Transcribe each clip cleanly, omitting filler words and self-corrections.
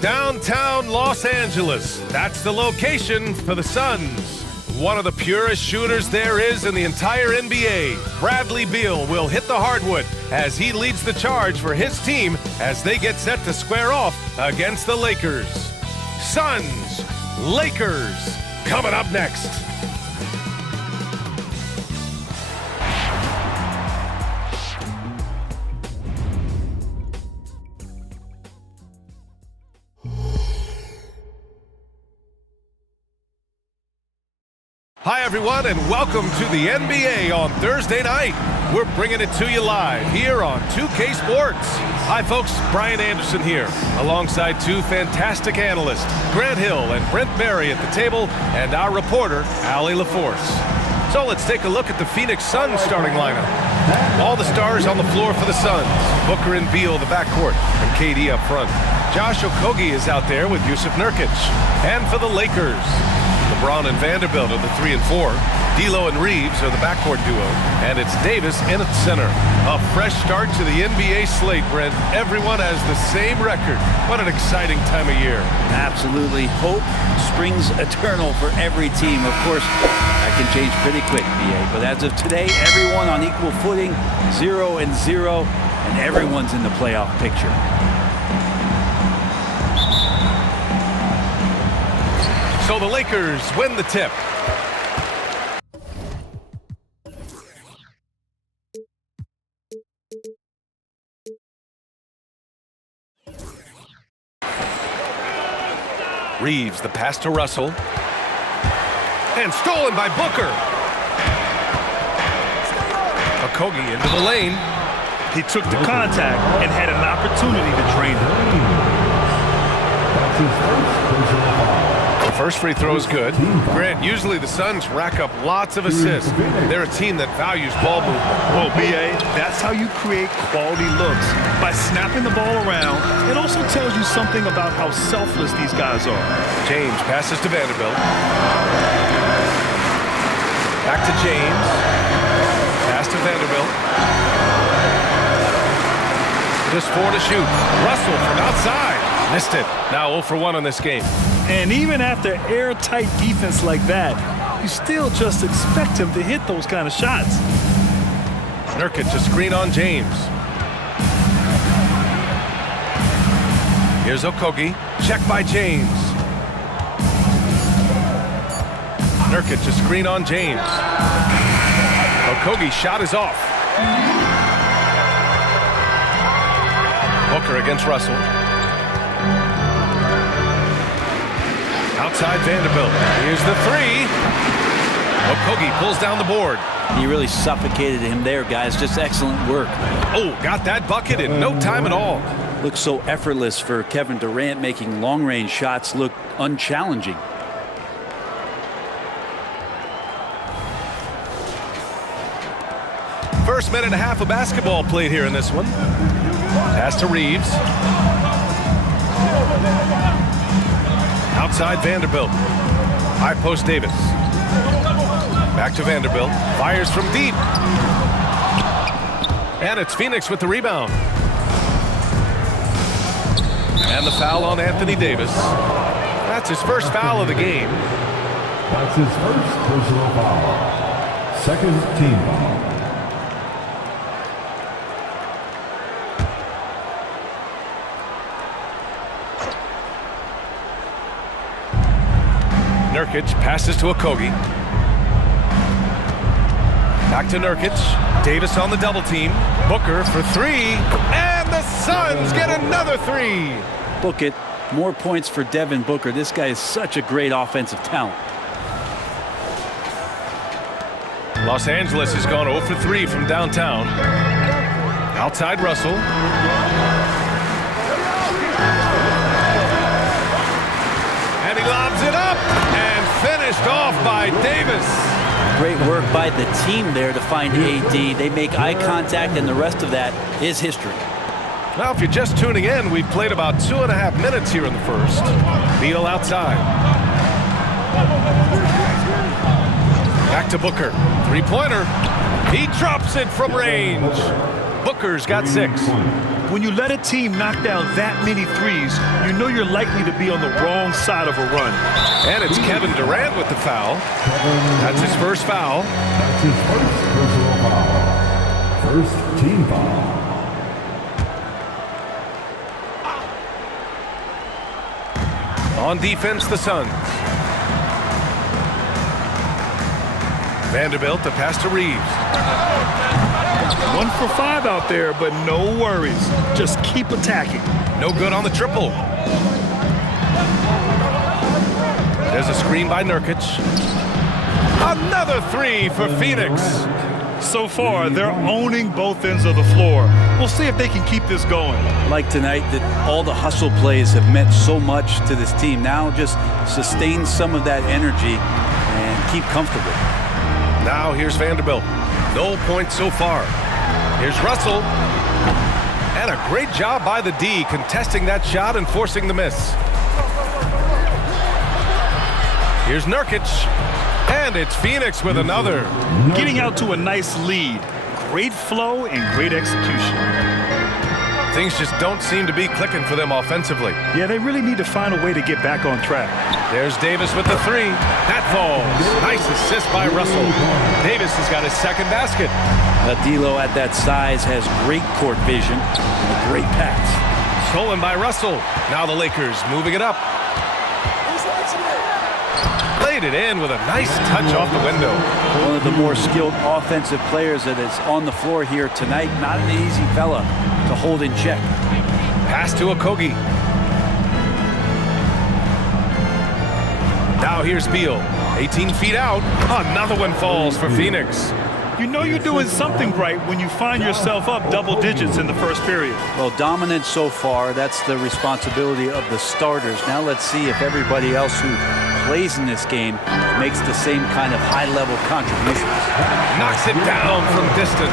Downtown Los Angeles, that's the location for the Suns. One of the purest shooters there is in the entire NBA, Bradley Beal, will hit the hardwood as he leads the charge for his team as they get set to square off against the Lakers. Suns, Lakers, coming up next. Hi everyone, and welcome to the NBA on Thursday night. We're bringing it to you live here on 2K Sports. Hi folks, Brian Anderson here, alongside two fantastic analysts, Grant Hill and Brent Berry at the table, and our reporter, Allie LaForce. So let's take a look at the Phoenix Suns starting lineup. All the stars on the floor for the Suns. Booker and Beal, the backcourt, and KD up front. Josh Okogie is out there with Jusuf Nurkic. And for the Lakers, LeBron and Vanderbilt are the 3 and 4. D'Lo and Reeves are the backcourt duo. And it's Davis in at center. A fresh start to the NBA slate, Brent. Everyone has the same record. What an exciting time of year. Absolutely. Hope springs eternal for every team. Of course, that can change pretty quick, BA. But as of today, everyone on equal footing, 0 and 0, and everyone's in the playoff picture. So the Lakers win the tip. Reeves, the pass to Russell. And stolen by Booker. Okogie into the lane. He took the contact and had an opportunity to drain it. First free throw is good. Grant, usually the Suns rack up lots of assists. They're a team that values ball movement. Well, BA, that's how you create quality looks. By snapping the ball around, it also tells you something about how selfless these guys are. James passes to Vanderbilt. Back to James. Pass to Vanderbilt. Just 4 to shoot. Russell from outside. Missed it. Now 0 for 1 on this game. And even after airtight defense like that, you still just expect him to hit those kind of shots. Nurkic to screen on James. Here's Okogie. Check by James. Nurkic to screen on James. Okogie's shot is off. Booker against Russell. Outside Vanderbilt. Here's the 3. Okogie pulls down the board. He really suffocated him there, guys. Just excellent work. Oh, got that bucket in no time at all. Looks so effortless for Kevin Durant, making long-range shots look unchallenging. First minute and a half of basketball played here in this one. Pass to Reeves. Outside Vanderbilt. High post Davis. Back to Vanderbilt. Fires from deep. And it's Phoenix with the rebound. And the foul on Anthony Davis. That's his first foul of the game. That's his first personal foul. Second team foul. Nurkic passes to Okogie. Back to Nurkic. Davis on the double team. Booker for 3. And the Suns get another 3. Book it. More points for Devin Booker. This guy is such a great offensive talent. Los Angeles has gone 0 for 3 from downtown. Outside Russell. And he lobs it up. And finished off by Davis. Great work by the team there to find AD. They make eye contact, and the rest of that is history. Now, if you're just tuning in, we've played about 2.5 minutes here in the first. Beal outside. Back to Booker. Three-pointer. He drops it from range. Booker's got 6. When you let a team knock down that many threes, you know you're likely to be on the wrong side of a run. And it's Kevin Durant with the foul. That's his first foul. That's his first personal foul. First team foul. On defense, the Suns. Vanderbilt, the pass to Reeves. 1 for 5 out there, but no worries. Just keep attacking. No good on the triple. There's a screen by Nurkic. Another 3 for Phoenix. So far, they're owning both ends of the floor. We'll see if they can keep this going. Like tonight, that all the hustle plays have meant so much to this team. Now just sustain some of that energy and keep comfortable. Now here's Vanderbilt. No points so far. Here's Russell. And a great job by the D contesting that shot and forcing the miss. Here's Nurkic. And it's Phoenix with another. Getting out to a nice lead. Great flow and great execution. Things just don't seem to be clicking for them offensively. Yeah, they really need to find a way to get back on track. There's Davis with the 3. That falls. Nice assist by Russell. Davis has got his second basket. D'Lo at that size has great court vision and a great pass. Stolen by Russell. Now the Lakers moving it up. Laid it in with a nice touch off the window. One of the more skilled offensive players that is on the floor here tonight. Not an easy fella to hold in check. Pass to Okogie. Now here's Beal. 18 feet out. Another one falls for Phoenix. You know you're doing something right when you find yourself up double digits in the first period. Well, dominant so far. That's the responsibility of the starters. Now let's see if everybody else who plays in this game makes the same kind of high-level contributions. Knocks it down from distance.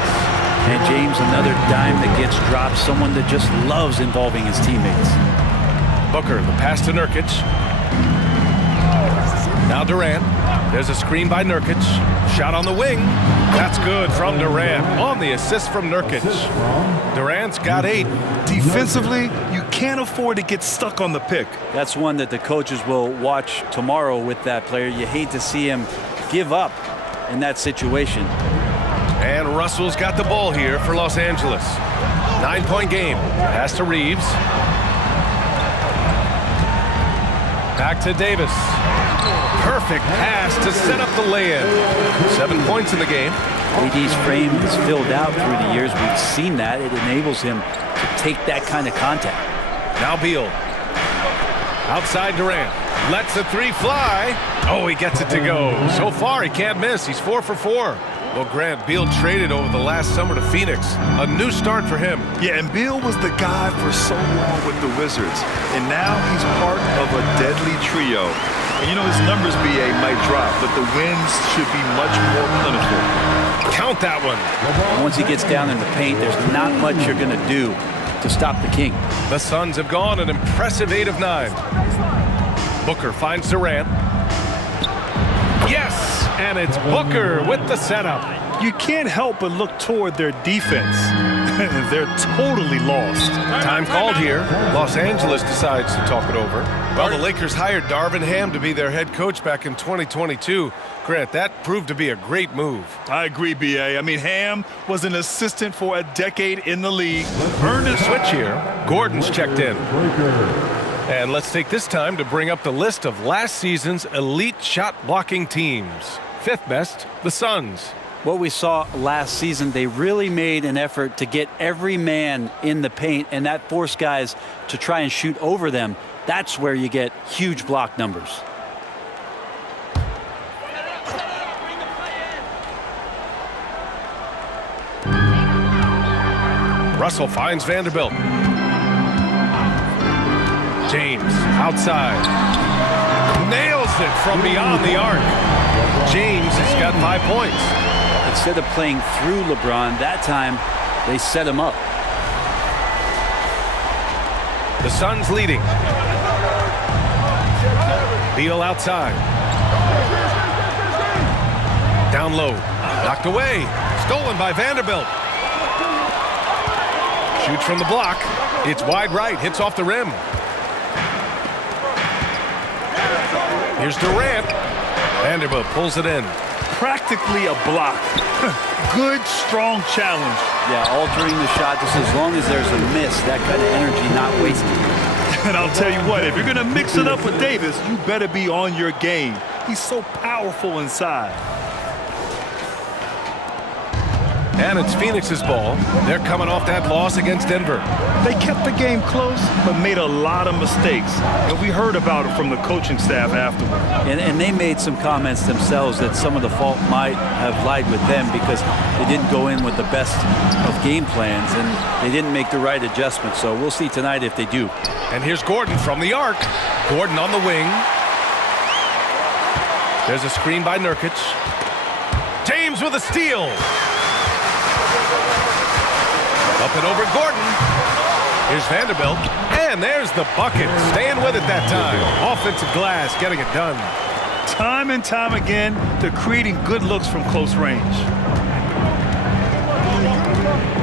And James, another dime that gets dropped. Someone that just loves involving his teammates. Booker, the pass to Nurkic. Now Durant. There's a screen by Nurkic. Shot on the wing. That's good from Durant. On the assist from Nurkic. Durant's got 8. Defensively, you can't afford to get stuck on the pick. That's one that the coaches will watch tomorrow with that player. You hate to see him give up in that situation. And Russell's got the ball here for Los Angeles. 9-point game. Pass to Reeves. Back to Davis. Perfect pass to set up the lay-in. 7 points in the game. AD's frame is filled out through the years. We've seen that. It enables him to take that kind of contact. Now Beal. Outside Durant. Lets the 3 fly. Oh, he gets it to go. So far, he can't miss. He's 4 for 4. Well, Grant, Beal traded over the last summer to Phoenix. A new start for him. Yeah, and Beal was the guy for so long with the Wizards. And now he's part of a deadly trio. And you know, his numbers, BA, might drop, but the wins should be much more plentiful. Count that one. Once he gets down in the paint, there's not much you're going to do to stop the King. The Suns have gone an impressive 8 of 9. Booker finds Durant. Yes, and it's Booker with the setup. You can't help but look toward their defense. They're totally lost. Time called here. Los Angeles decides to talk it over. Well, the Lakers hired Darvin Ham to be their head coach back in 2022. Grant, that proved to be a great move. I agree, BA. I mean, Ham was an assistant for a decade in the league. Earned a switch here. Gordon's checked in. And let's take this time to bring up the list of last season's elite shot-blocking teams. 5th best, the Suns. What we saw last season, they really made an effort to get every man in the paint, and that forced guys to try and shoot over them. That's where you get huge block numbers. Russell finds Vanderbilt. James outside. Nails it from beyond the arc. James has got 5 points. Instead of playing through LeBron, that time they set him up. The Suns leading. Beal outside. Down low. Knocked away. Stolen by Vanderbilt. Shoots from the block. It's wide right, hits off the rim. Here's Durant. Vanderbilt pulls it in. Practically a block. Good, strong challenge. Yeah, altering the shot just as long as there's a miss. That kind of energy not wasted. And I'll tell you what, if you're going to mix it up with Davis, you better be on your game. He's so powerful inside. And it's Phoenix's ball. They're coming off that loss against Denver. They kept the game close, but made a lot of mistakes. And we heard about it from the coaching staff afterward. And they made some comments themselves that some of the fault might have lied with them because they didn't go in with the best of game plans and they didn't make the right adjustments. So we'll see tonight if they do. And here's Gordon from the arc. Gordon on the wing. There's a screen by Nurkic. James with a steal. Up and over Gordon. Here's Vanderbilt. And there's the bucket. Staying with it that time. Offensive glass getting it done. Time and time again, they're creating good looks from close range.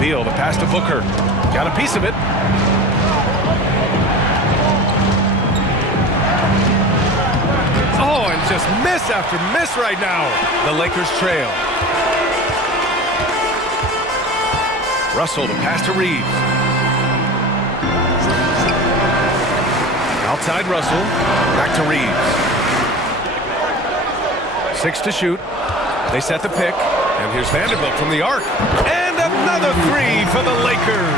Beal, the pass to Booker. Got a piece of it. Oh, and just miss after miss right now. The Lakers trail. Russell, the pass to Reeves. Outside Russell, back to Reeves. 6 to shoot. They set the pick, and here's Vanderbilt from the arc. And another 3 for the Lakers.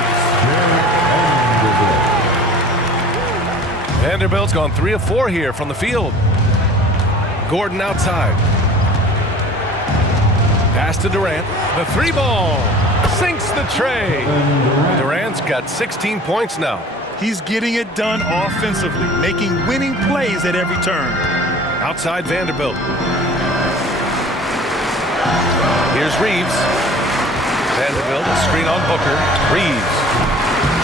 Vanderbilt's gone 3 of 4 here from the field. Gordon outside. Pass to Durant. The 3 ball. Sinks the tray. Durant's got 16 points now. He's getting it done offensively, making winning plays at every turn. Outside Vanderbilt. Here's Reeves. Vanderbilt, a screen on Booker. Reeves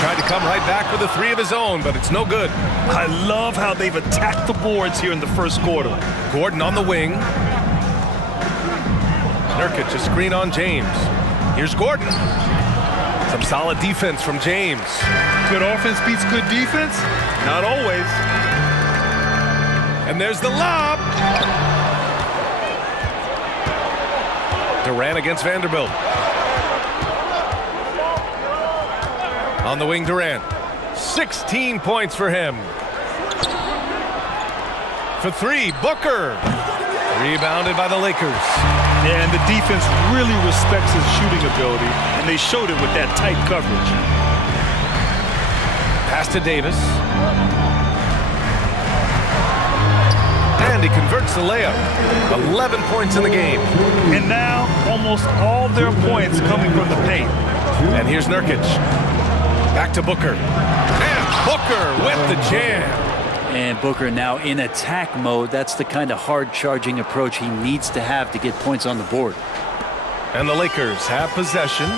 tried to come right back with a 3 of his own, but it's no good. I love how they've attacked the boards here in the first quarter. Gordon on the wing. Nurkic, a screen on James. Here's Gordon. Some solid defense from James. Good offense beats good defense? Not always. And there's the lob. Durant against Vanderbilt. On the wing, Durant. 16 points for him. For 3, Booker. Rebounded by the Lakers. Yeah, and the defense really respects his shooting ability, and they showed it with that tight coverage. Pass to Davis. And he converts the layup. 11 points in the game. And now, almost all their points coming from the paint. And here's Nurkic. Back to Booker. And Booker with the jam. And Booker now in attack mode. That's the kind of hard-charging approach he needs to have to get points on the board. And the Lakers have possession.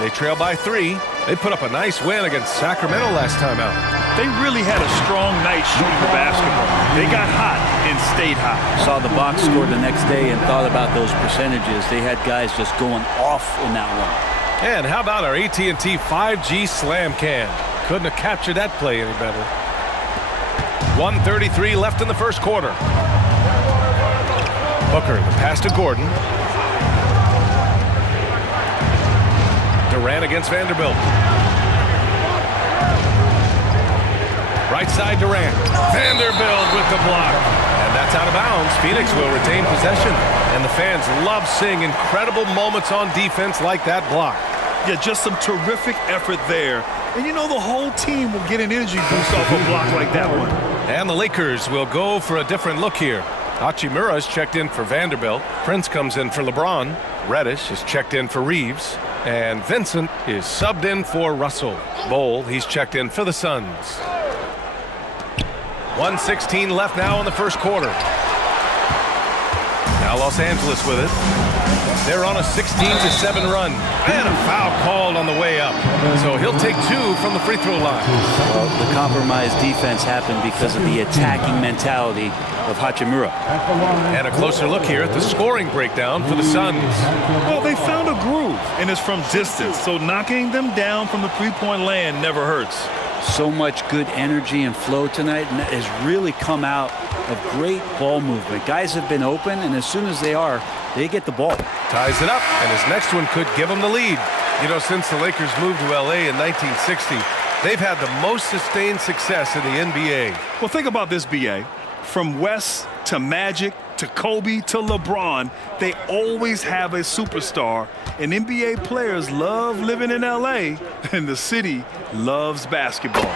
They trail by 3. They put up a nice win against Sacramento last time out. They really had a strong night shooting the basketball. They got hot and stayed hot. Saw the box score the next day and thought about those percentages. They had guys just going off in that one. And how about our AT&T 5G Slam Can? Couldn't have captured that play any better. 1:33 left in the first quarter. Booker, the pass to Gordon. Durant against Vanderbilt. Right side Durant. Vanderbilt with the block. And that's out of bounds. Phoenix will retain possession. And the fans love seeing incredible moments on defense like that block. Yeah, just some terrific effort there. And you know the whole team will get an energy boost off a block like that one. And the Lakers will go for a different look here. Hachimura is checked in for Vanderbilt. Prince comes in for LeBron. Reddish is checked in for Reeves. And Vincent is subbed in for Russell. Bowl, he's checked in for the Suns. 1:16 left now in the first quarter. Now Los Angeles with it. They're on a 16-7 run. And a foul called on the way up. So he'll take 2 from the free throw line. Well, the compromised defense happened because of the attacking mentality of Hachimura. And a closer look here at the scoring breakdown for the Suns. Well, they found a groove, and it's from distance, so knocking them down from the three-point land never hurts. So much good energy and flow tonight, and that has really come out of great ball movement. Guys have been open, and as soon as they are, they get the ball. Ties it up, and his next one could give him the lead. You know, since the Lakers moved to LA in 1960, they've had the most sustained success in the NBA. Well, think about this, B.A. From West to Magic to Kobe to LeBron, they always have a superstar. And NBA players love living in LA, and the city loves basketball.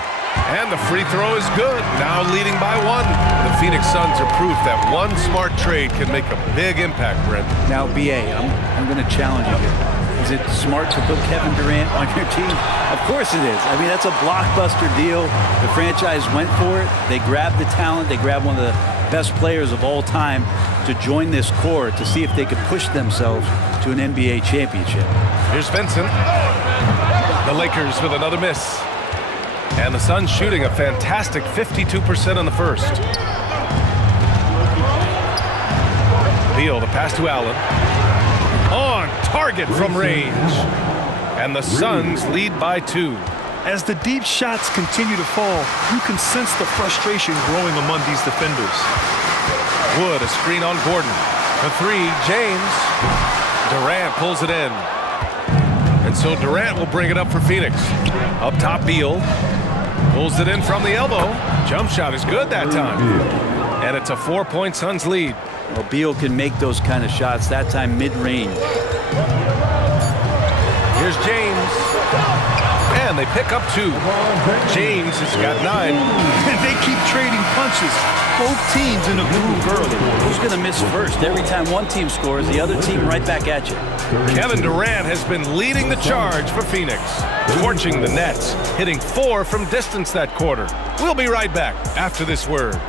And the free throw is good, now leading by 1. The Phoenix Suns are proof that one smart trade can make a big impact, Brent. Now, B.A., I'm going to challenge you here. Is it smart to put Kevin Durant on your team? Of course it is. I mean, that's a blockbuster deal. The franchise went for it. They grabbed the talent. They grabbed one of the best players of all time to join this core to see if they could push themselves to an NBA championship. Here's Vincent. The Lakers with another miss. And the Suns shooting a fantastic 52% in the first. Beal, the pass to Allen. On target from range. And the Suns lead by 2. As the deep shots continue to fall, you can sense the frustration growing among these defenders. Wood, a screen on Gordon. For 3, James. Durant pulls it in. And so Durant will bring it up for Phoenix. Up top, Beal. Pulls it in from the elbow. Jump shot is good that time. And it's a 4-point Suns lead. Well, Beal can make those kind of shots, that time mid-range. Here's James. And they pick up 2. James has got 9. And they keep trading punches. Both teams in a groove early. Who's going to miss first? Every time one team scores, the other team right back at you. Kevin Durant has been leading the charge for Phoenix, torching the Nets, hitting 4 from distance that quarter. We'll be right back after this word.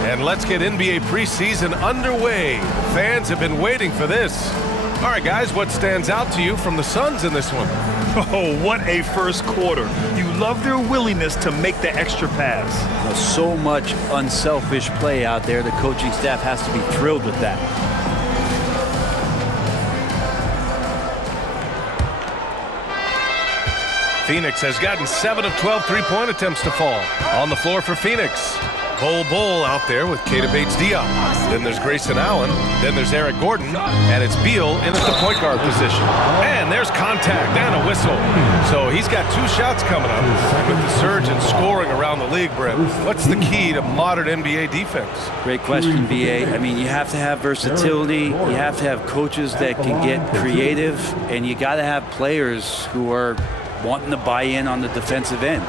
And let's get NBA preseason underway. Fans have been waiting for this. All right, guys, what stands out to you from the Suns in this one? Oh, what a first quarter. You love their willingness to make the extra pass. Well, so much unselfish play out there. The coaching staff has to be thrilled with that. Phoenix has gotten 7 of 12 three-point attempts to fall. On the floor for Phoenix. Bol out there with Keita Bates-Diop. Then there's Grayson Allen. Then there's Eric Gordon. And it's Beal in at the point guard position. And there's contact and a whistle. So he's got 2 shots coming up. And with the surge in scoring around the league, Brett, what's the key to modern NBA defense? Great question, B.A. I mean, you have to have versatility. You have to have coaches that can get creative. And you got to have players who are wanting to buy in on the defensive end.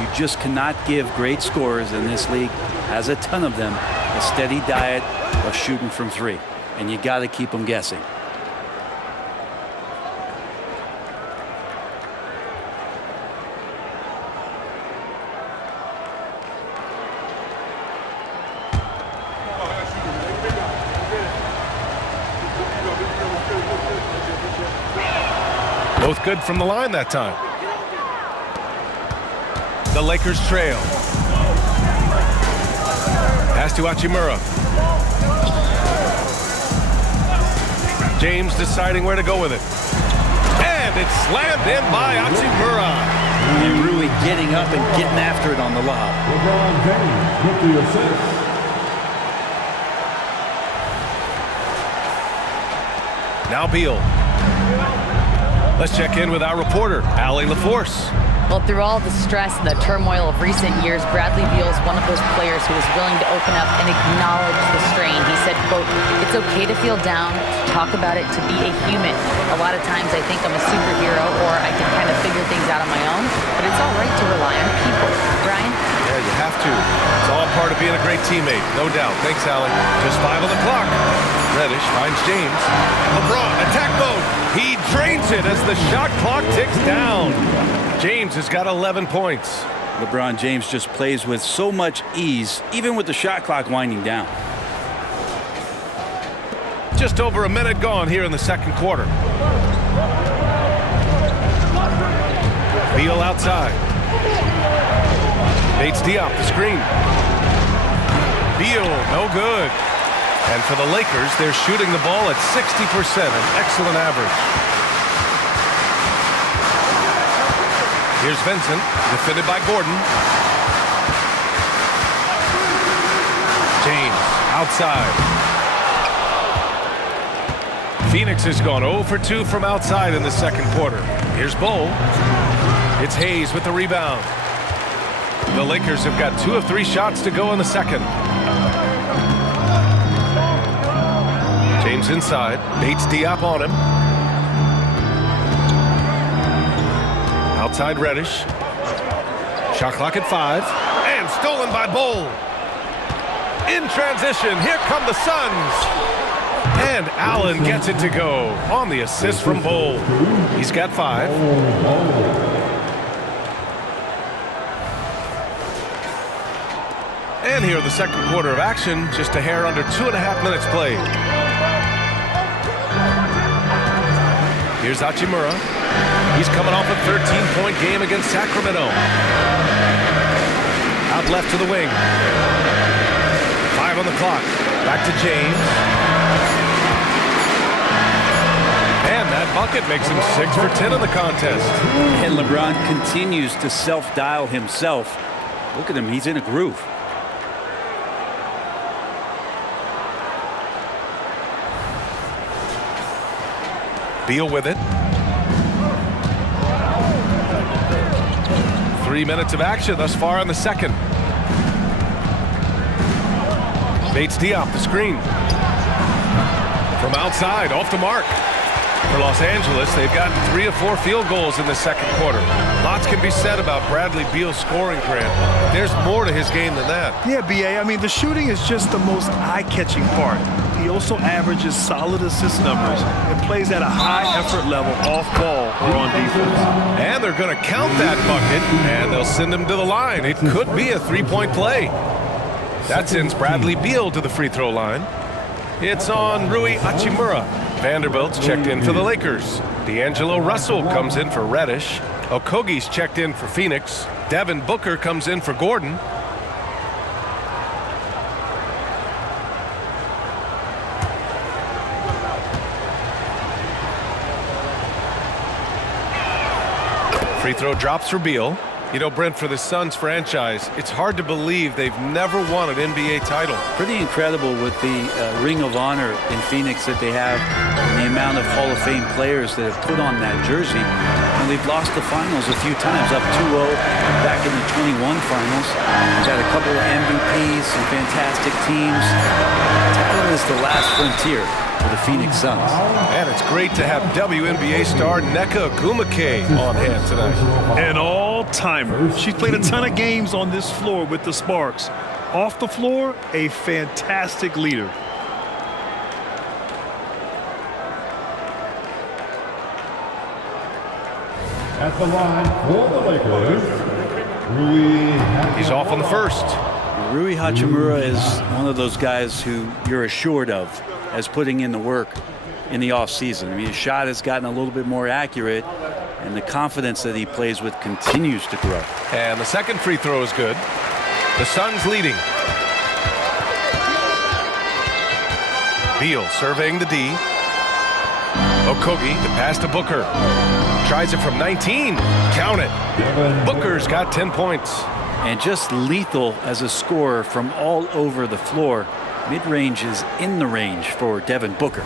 You just cannot give great scorers in this league, has a ton of them, a steady diet of shooting from 3. And you got to keep them guessing. Both good from the line that time. The Lakers trail. Pass to Hachimura. James deciding where to go with it. And it's slammed in by Hachimura. And Rui getting up and getting after it on the lob. LeBron James with the assist. Now Beal. Let's check in with our reporter, Allie LaForce. Well, through all the stress and the turmoil of recent years, Bradley Beal is one of those players who is willing to open up and acknowledge the strain. He said quote, "It's okay to feel down, to talk about it, to be a human. A lot of times I think I'm a superhero or I can kind of figure things out on my own, but it's all right to rely on people." Brian? Yeah, you have to. It's all part of being a great teammate, no doubt. Thanks, Allie. Just 5 on the clock. Reddish finds James. LeBron, attack mode. He drains it as the shot clock ticks down. James has got 11 points. LeBron James just plays with so much ease, even with the shot clock winding down. Just over a minute gone here in the second quarter. Beal outside. Bates Diop, the screen. Beal, no good. And for the Lakers, they're shooting the ball at 60%, an excellent average. Here's Vincent, defended by Gordon. James, outside. Phoenix has gone 0 for 2 from outside in the second quarter. Here's Bull. It's Hayes with the rebound. The Lakers have got 2 of 3 shots to go in the second. James inside. Bates Diop on him. Outside Reddish. Shot clock at 5. And stolen by Bull. In transition, here come the Suns. And Allen gets it to go on the assist from Bull. He's got 5. And here in the second quarter of action, just a hair under 2.5 minutes played. Here's Hachimura. He's coming off a 13-point game against Sacramento. Out left to the wing. 5 on the clock. Back to James. And that bucket makes him 6 for 10 in the contest. And LeBron continues to self-dial himself. Look at him, he's in a groove. Beal with it. 3 minutes of action thus far in the second. Bates Diop, the screen. From outside, off the mark. For Los Angeles, they've gotten 3 of 4 field goals in the second quarter. Lots can be said about Bradley Beal's scoring, Grant. There's more to his game than that. Yeah, B.A., I mean, the shooting is just the most eye-catching part. He also averages solid assist numbers and plays at a high effort level off ball or on defense. And they're going to count that bucket, and they'll send him to the line. It could be a 3-point play. That sends Bradley Beal to the free throw line. It's on Rui Hachimura. Vanderbilt's checked in for the Lakers. D'Angelo Russell comes in for Reddish. Okogie's checked in for Phoenix. Devin Booker comes in for Gordon. Free throw drops for Beal. You know, Brent, for the Suns franchise, it's hard to believe they've never won an NBA title. Pretty incredible with the Ring of Honor in Phoenix that they have, and the amount of Hall of Fame players that have put on that jersey. And they've lost the finals a few times, up 2-0 back in the 21 finals. They've had a couple of MVPs, some fantastic teams. Title is the last frontier for the Phoenix Suns. And it's great to have WNBA star Nneka Ogwumike on hand tonight. An all-timer. She's played a ton of games on this floor with the Sparks. Off the floor, a fantastic leader. At the line for the Lakers, Rui. He's off on the first. Rui Hachimura is one of those guys who you're assured of as putting in the work in the offseason. I mean, his shot has gotten a little bit more accurate, and the confidence that he plays with continues to grow. And the second free throw is good. The Suns leading. Beal surveying the D. Okogie, the pass to Booker. Tries it from 19. Count it. Booker's got 10 points. And just lethal as a scorer from all over the floor. Mid-range is in the range for Devin Booker.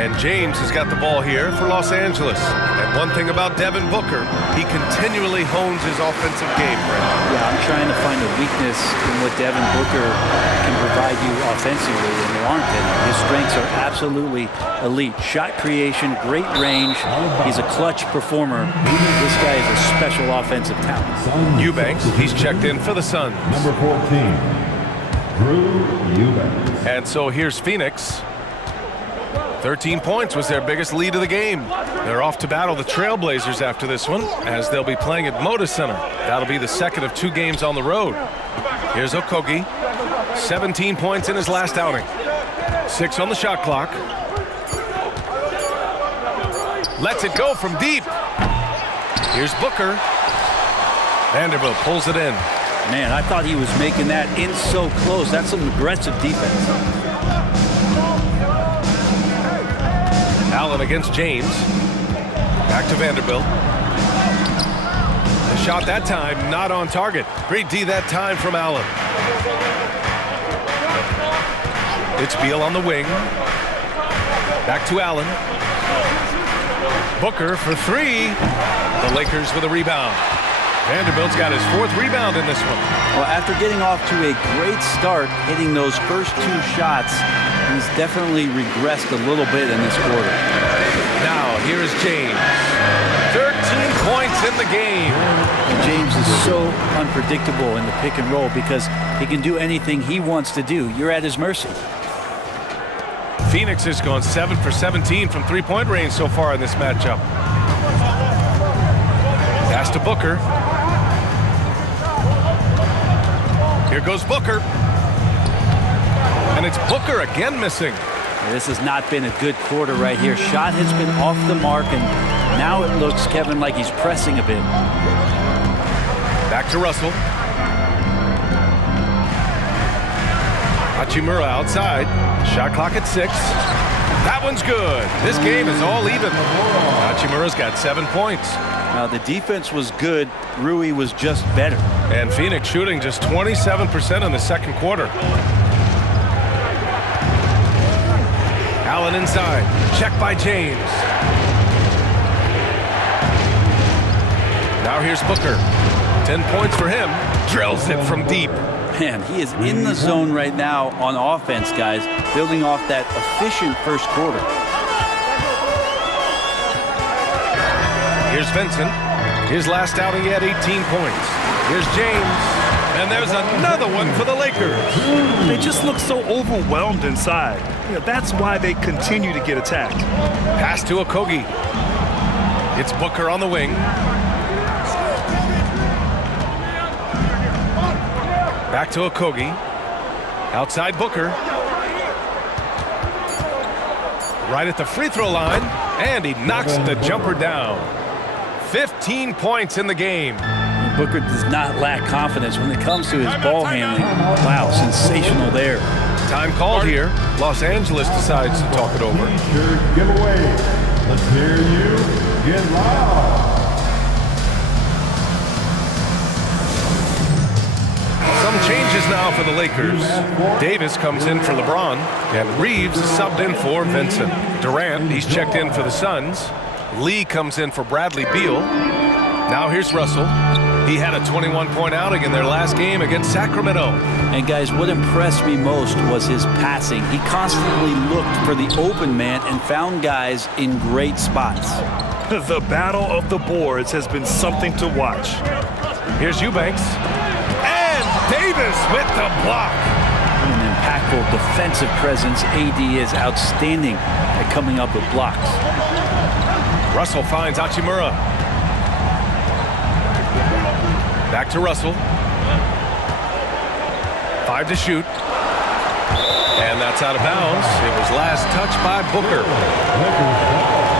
And And James has got the ball here for Los Angeles. And one thing about Devin Booker, he continually hones his offensive game, Brent. Yeah, I'm trying to find a weakness in what Devin Booker can provide you offensively in the long term. His strengths are absolutely elite. Shot creation, great range. He's a clutch performer. This guy is a special offensive talent. Eubanks, he's checked in for the Suns. Number 14, Drew Eubanks. And so here's Phoenix. 13 points was their biggest lead of the game. They're off to battle the Trailblazers after this one, as they'll be playing at Moda Center. That'll be the second of 2 games on the road. Here's Okogie. 17 points in his last outing. 6 on the shot clock. Lets it go from deep. Here's Booker. Vanderbilt pulls it in. Man, I thought he was making that in so close. That's some aggressive defense. Allen against James. Back to Vanderbilt. The shot that time not on target. Great D that time from Allen. It's Beal on the wing. Back to Allen. Booker for 3. The Lakers with a rebound. Vanderbilt's got his 4th rebound in this one. Well, after getting off to a great start, hitting those first 2 shots, he's definitely regressed a little bit in this quarter. Now, here is James. 13 points in the game. And James is so unpredictable in the pick and roll because he can do anything he wants to do. You're at his mercy. Phoenix has gone 7 for 17 from 3-point range so far in this matchup. Pass to Booker. Here goes Booker. And it's Booker again missing. This has not been a good quarter right here. Shot has been off the mark, and now it looks, Kevin, like he's pressing a bit. Back to Russell. Hachimura outside. Shot clock at 6. That one's good. This game is all even. Hachimura's got 7 points. Now, the defense was good. Rui was just better. And Phoenix shooting just 27% in the second quarter. Allen inside. Check by James. Now here's Booker. 10 points for him. Drills it from deep. Man, he is in the zone right now on offense, guys, building off that efficient first quarter. Here's Vincent. His last outing, he had 18 points. Here's James. And there's another one for the Lakers. They just look so overwhelmed inside. That's why they continue to get attacked. Pass to Okogie. It's Booker on the wing. Back to Okogie. Outside Booker. Right at the free throw line. And he knocks the jumper down. 15 points in the game. Booker does not lack confidence when it comes to his ball handling. Wow, sensational there. Time called here. Los Angeles decides to talk it over. T-shirt giveaway. Let's hear you get loud. Some changes now for the Lakers. Davis comes in for LeBron, and Reeves is subbed in for Vincent. Durant, he's checked in for the Suns. Lee comes in for Bradley Beal. Now here's Russell. He had a 21-point outing in their last game against Sacramento. And guys, what impressed me most was his passing. He constantly looked for the open man and found guys in great spots. The battle of the boards has been something to watch. Here's Eubanks. And Davis with the block. An impactful defensive presence. AD is outstanding at coming up with blocks. Russell finds Hachimura. Back to Russell. 5 to shoot. And that's out of bounds. It was last touched by Booker.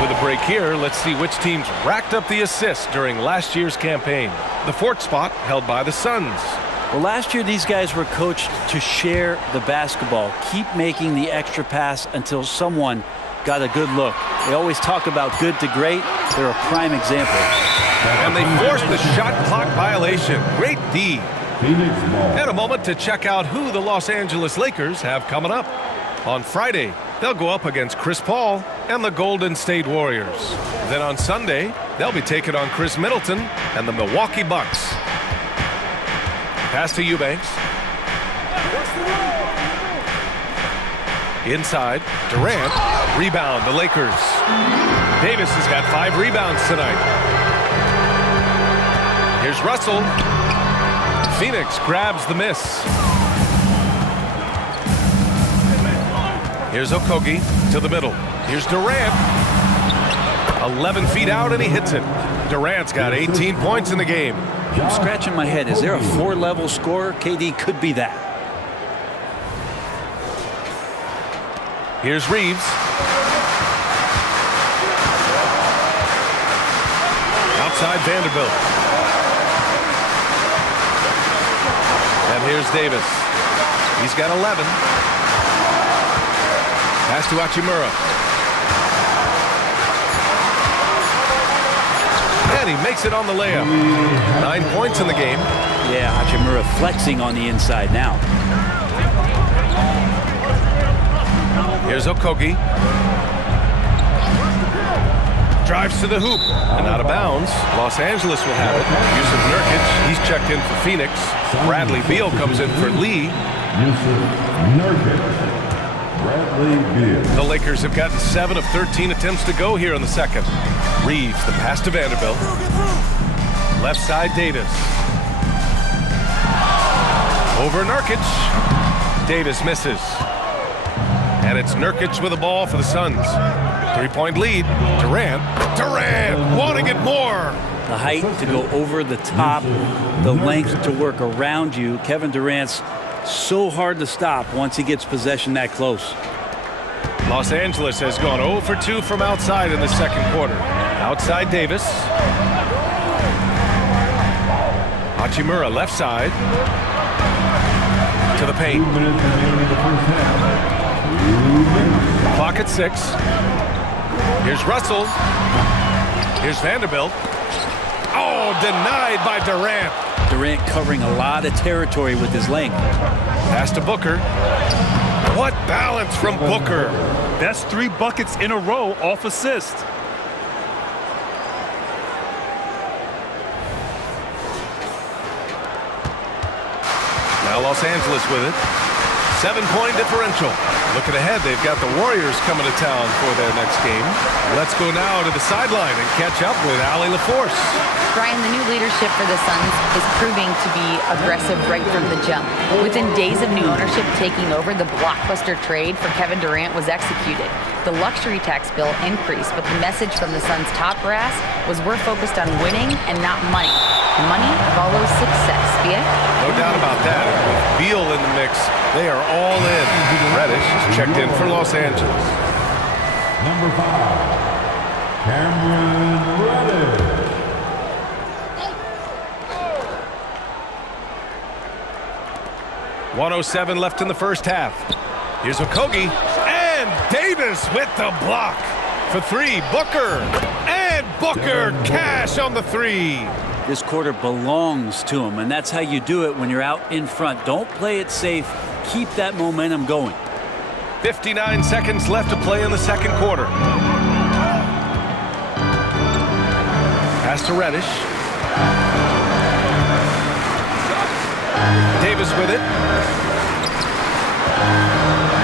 With a break here, let's see which teams racked up the assists during last year's campaign. The 4th spot held by the Suns. Well, last year these guys were coached to share the basketball, keep making the extra pass until someone got a good look. They always talk about good to great. They're a prime example. And they forced the shot clock violation. Great D. And a moment to check out who the Los Angeles Lakers have coming up. On Friday, they'll go up against Chris Paul and the Golden State Warriors. Then on Sunday, they'll be taking on Chris Middleton and the Milwaukee Bucks. Pass to Eubanks. Inside, Durant. Rebound, the Lakers. Davis has got 5 rebounds tonight. Here's Russell. Phoenix grabs the miss. Here's Okogie to the middle. Here's Durant. 11 feet out and he hits it. Durant's got 18 points in the game. I'm scratching my head. Is there a 4-level scorer? KD could be that. Here's Reeves. Outside Vanderbilt. And here's Davis. He's got 11. Pass to Hachimura. And he makes it on the layup. 9 points in the game. Yeah, Hachimura flexing on the inside now. Here's Okogie. Drives to the hoop and out of bounds. Los Angeles will have it. Yusuf Nurkic, he's checked in for Phoenix. Bradley Beal comes in for Lee. Yusuf Nurkic. Bradley Beal. The Lakers have gotten 7 of 13 attempts to go here in the second. Reeves, the pass to Vanderbilt. Left side, Davis. Over Nurkic. Davis misses. And it's Nurkic with the ball for the Suns. 3-point lead. Durant wanting it more. The height to go over the top, the length to work around you. Kevin Durant's so hard to stop once he gets possession that close. Los Angeles has gone 0 for 2 from outside in the second quarter. Outside Davis. Hachimura left side. To the paint. 2 minutes remaining in the first half. Clock at 6. Here's Russell. Here's Vanderbilt. Oh, denied by Durant. Durant covering a lot of territory with his length. Pass to Booker. What balance from Booker. That's 3 buckets in a row off assist. Now Los Angeles with it. 7-point differential. Looking ahead, they've got the Warriors coming to town for their next game. Let's go now to the sideline and catch up with Allie LaForce. Brian, the new leadership for the Suns is proving to be aggressive right from the jump. Within days of new ownership taking over, the blockbuster trade for Kevin Durant was executed. The luxury tax bill increased, but the message from the Suns' top brass was we're focused on winning and not money. Money follows success. Yeah? No doubt about that. With Beal in the mix, they are all in. Reddish is checked in for Los Angeles. Number 5, Cameron Reddish. .107 left in the first half. Here's Okogie. And Davis with the block. For 3, Booker. And Booker cash on the 3. This quarter belongs to him, and that's how you do it when you're out in front. Don't play it safe. Keep that momentum going. 59 seconds left to play in the second quarter. Pass to Reddish. Davis with it.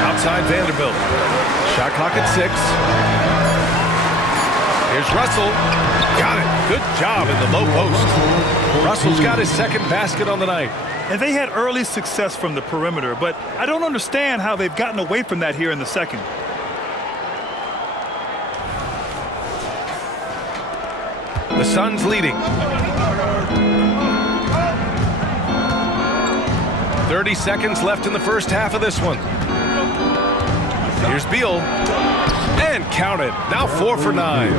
Outside Vanderbilt. Shot clock at 6. Here's Russell. Got it. Good job in the low post. Russell's got his second basket on the night. And they had early success from the perimeter, but I don't understand how they've gotten away from that here in the second. The Suns leading. 30 seconds left in the first half of this one. Here's Beal. And counted. Now 4 for 9.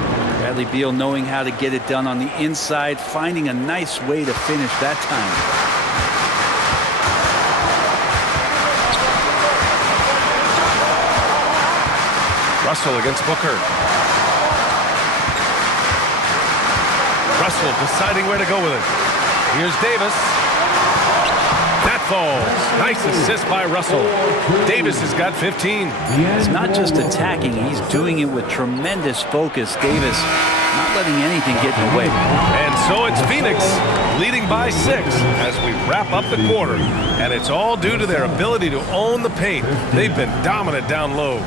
Bradley Beal knowing how to get it done on the inside, finding a nice way to finish that time. Russell against Booker. Russell deciding where to go with it. Here's Davis. That's falls. Nice assist by Russell. Davis has got 15. He's not just attacking, he's doing it with tremendous focus. Davis not letting anything get in the way. And so it's Phoenix leading by 6 as we wrap up the quarter. And it's all due to their ability to own the paint. They've been dominant down low.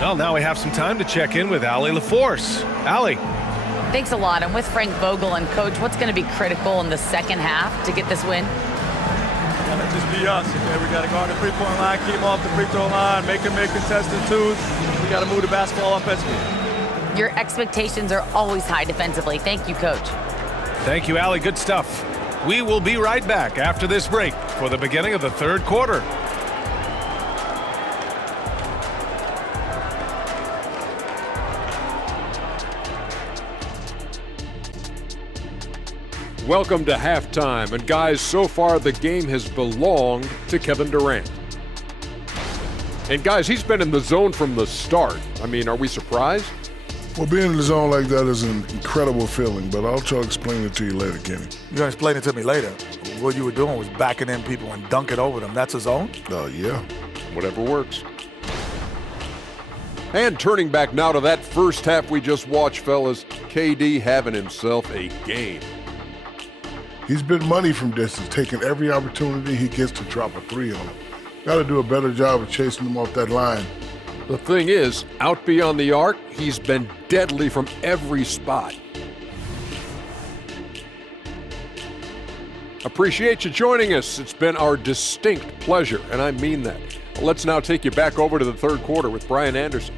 Well, now we have some time to check in with Allie LaForce. Allie. Thanks a lot. I'm with Frank Vogel. And, Coach, what's going to be critical in the second half to get this win? Gotta just be us, okay? We gotta guard the three-point line, keep them off the free throw line, make them make contested twos. We gotta move the basketball offensively. Your expectations are always high defensively. Thank you, Coach. Thank you, Allie. Good stuff. We will be right back after this break for the beginning of the third quarter. Welcome to halftime, and guys, so far the game has belonged to Kevin Durant. And guys, he's been in the zone from the start. I mean, are we surprised? Well, being in the zone like that is an incredible feeling, but I'll try to explain it to you later, Kenny. You're gonna explain it to me later. What you were doing was backing in people and dunking over them. That's a zone? Yeah. Whatever works. And turning back now to that first half we just watched, fellas, KD having himself a game. He's been money from distance, taking every opportunity he gets to drop a three on him. Got to do a better job of chasing him off that line. The thing is, out beyond the arc, he's been deadly from every spot. Appreciate you joining us. It's been our distinct pleasure, and I mean that. Let's now take you back over to the third quarter with Brian Anderson.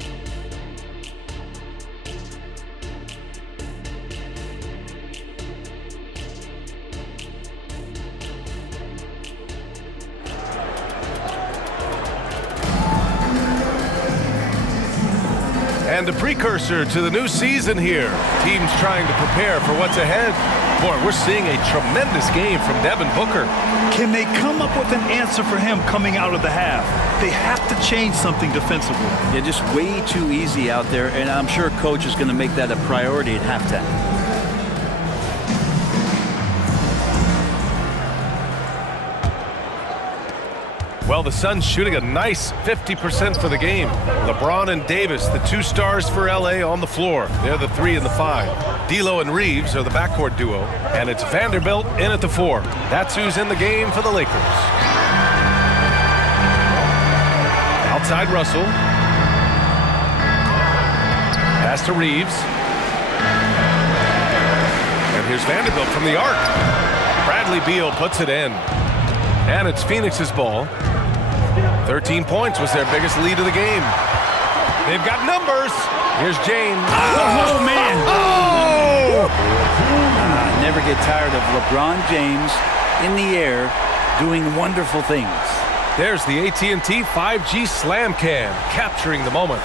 And a precursor to the new season here. Teams trying to prepare for what's ahead. Boy, we're seeing a tremendous game from Devin Booker. Can they come up with an answer for him coming out of the half? They have to change something defensively. They're just way too easy out there, and I'm sure Coach is going to make that a priority at halftime. Well, the Suns shooting a nice 50% for the game. LeBron and Davis, the two stars for LA on the floor. They're the 3 and the 5. D'Lo and Reeves are the backcourt duo. And it's Vanderbilt in at the 4. That's who's in the game for the Lakers. Outside Russell. Pass to Reeves. And here's Vanderbilt from the arc. Bradley Beal puts it in. And it's Phoenix's ball. 13 points was their biggest lead of the game. They've got numbers. Here's James. Oh, man. Oh! Never get tired of LeBron James in the air doing wonderful things. There's the AT&T 5G Slam Cam, capturing the moment.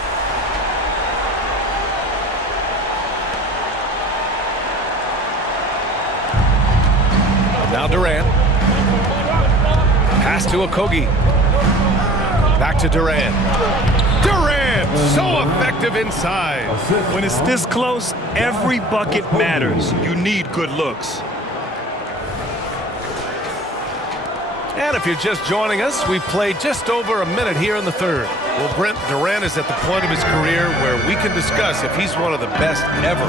Now Durant. Pass to Okogie. Back to Durant. Durant, so effective inside. When it's this close, every bucket matters. You need good looks. And if you're just joining us, we've played just over a minute here in the third. Well, Brent, Durant is at the point of his career where we can discuss if he's one of the best ever.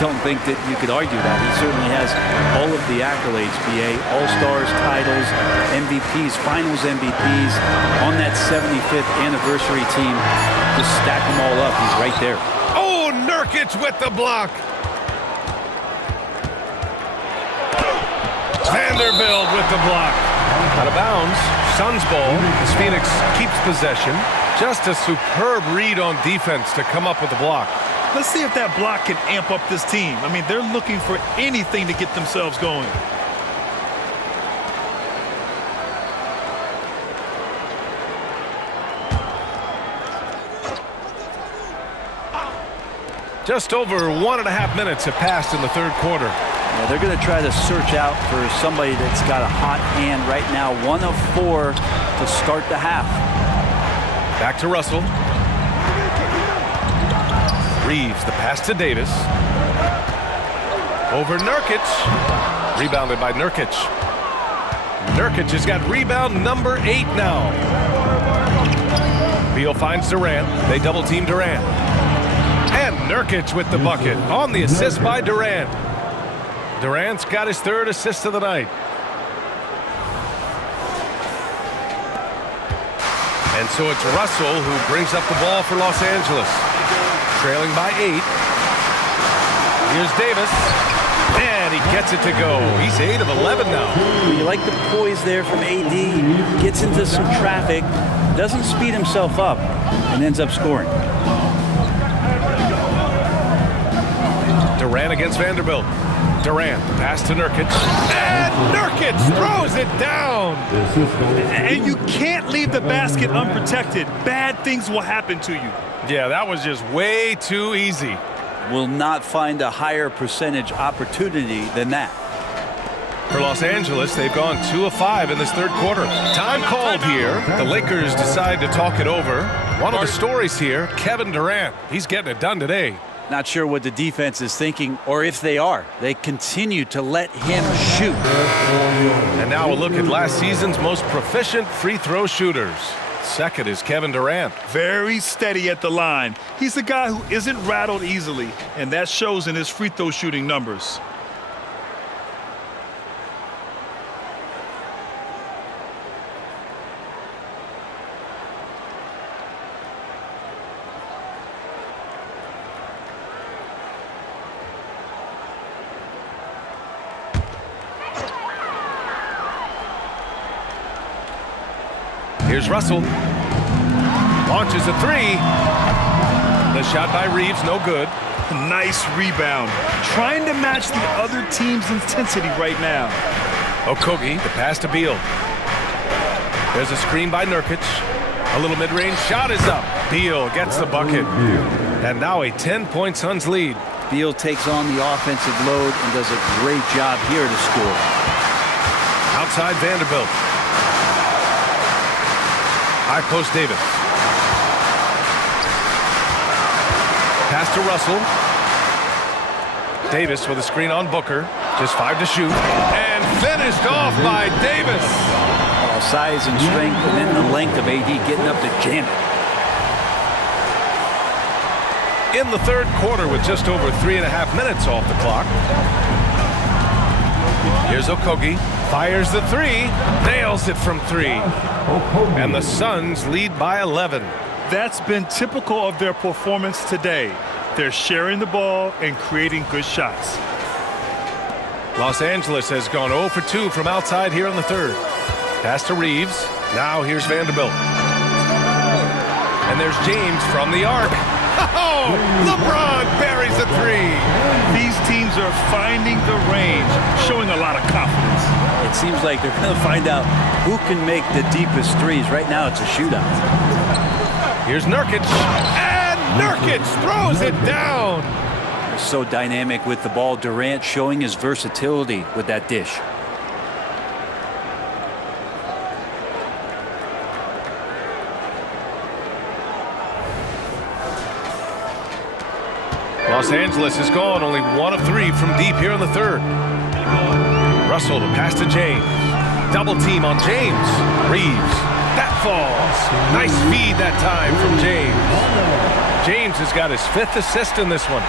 Don't think that you could argue that. He certainly has all of the accolades, BA. All-Stars, titles, MVPs, Finals MVPs. On that 75th anniversary team, just stack them all up. He's right there. Oh, Nurkic with the block. Vanderbilt with the block. Out of bounds. Suns ball as Phoenix keeps possession. Just a superb read on defense to come up with the block. Let's see if that block can amp up this team. I mean, they're looking for anything to get themselves going. Just over 1.5 minutes have passed in the third quarter. Yeah, they're going to try to search out for somebody that's got a hot hand right now. 1 of 4 to start the half. Back to Russell. Reeves, the pass to Davis. Over Nurkic. Rebounded by Nurkic. Nurkic has got rebound number 8 now. Beal finds Durant. They double team Durant. And Nurkic with the bucket on the assist by Durant. Durant's got his 3rd assist of the night. And so it's Russell who brings up the ball for Los Angeles. Trailing by 8. Here's Davis. And he gets it to go. He's 8 of 11 now. You like the poise there from AD. Gets into some traffic. Doesn't speed himself up. And ends up scoring. Durant against Vanderbilt. Durant, pass to Nurkic. And Nurkic throws it down. And you can't leave the basket unprotected. Bad things will happen to you. Yeah, that was just way too easy. Will not find a higher percentage opportunity than that. For Los Angeles, they've gone 2 of 5 in this 3rd quarter. Time called here. The Lakers decide to talk it over. One of the stories here, Kevin Durant. He's getting it done today. Not sure what the defense is thinking, or if they are. They continue to let him shoot. And now a look at last season's most proficient free throw shooters. Second is Kevin Durant. Very steady at the line. He's the guy who isn't rattled easily, and that shows in his free throw shooting numbers. Here's Russell. Launches a 3. The shot by Reeves, no good. Nice rebound. Trying to match the other team's intensity right now. Okogie, the pass to Beal. There's a screen by Nurkic. A little mid-range shot is up. Beal gets the bucket. And now a 10-point Suns lead. Beal takes on the offensive load and does a great job here to score. Outside Vanderbilt. High post Davis. Pass to Russell. Davis with a screen on Booker. Just 5 to shoot. And finished off by Davis. Size and strength, and then the length of AD getting up to jam it. In the 3rd quarter with just over 3.5 minutes off the clock. Here's Okogie. Fires the 3. Nails it from 3. And the Suns lead by 11. That's been typical of their performance today. They're sharing the ball and creating good shots. Los Angeles has gone 0 for 2 from outside here in the 3rd. Pass to Reeves. Now here's Vanderbilt. And there's James from the arc. Oh, LeBron buries a 3. These teams are finding the range, showing a lot of confidence. It seems like they're going to find out who can make the deepest threes. Right now it's a shootout. Here's Nurkic. And Nurkic throws it down. So dynamic with the ball. Durant showing his versatility with that dish. Los Angeles has gone only 1 of 3 from deep here in the 3rd. Russell to pass to James. Double team on James. Reeves. That falls. Nice feed that time from James. James has got his 5th assist in this one.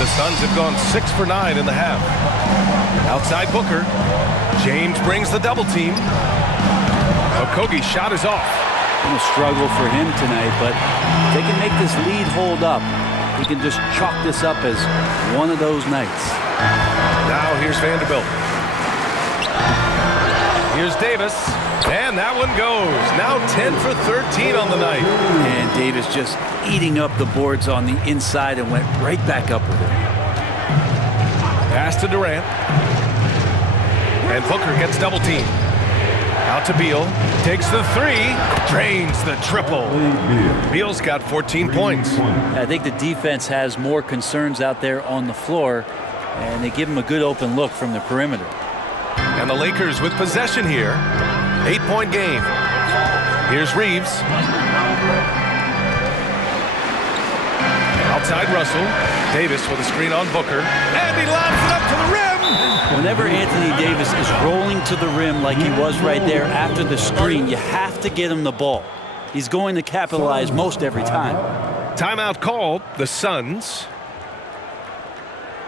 The Suns have gone 6 for 9 in the half. Outside Booker. James brings the double team. Okogie's shot is off. A struggle for him tonight, but if they can make this lead hold up, he can just chalk this up as one of those nights. Now here's Vanderbilt. Here's Davis, and that one goes. Now 10 for 13 on the night. And Davis just eating up the boards on the inside and went right back up with it. Pass to Durant. And Booker gets double teamed. Out to Beal, takes the 3, drains the triple. Beal's got 14 points. I think the defense has more concerns out there on the floor, and they give him a good open look from the perimeter. And the Lakers with possession here. 8-point game. Here's Reeves. Outside Russell. Davis with a screen on Booker. And he lobs it up to the rim. Whenever Anthony Davis is rolling to the rim like he was right there after the screen, you have to get him the ball. He's going to capitalize most every time. Timeout called. The Suns.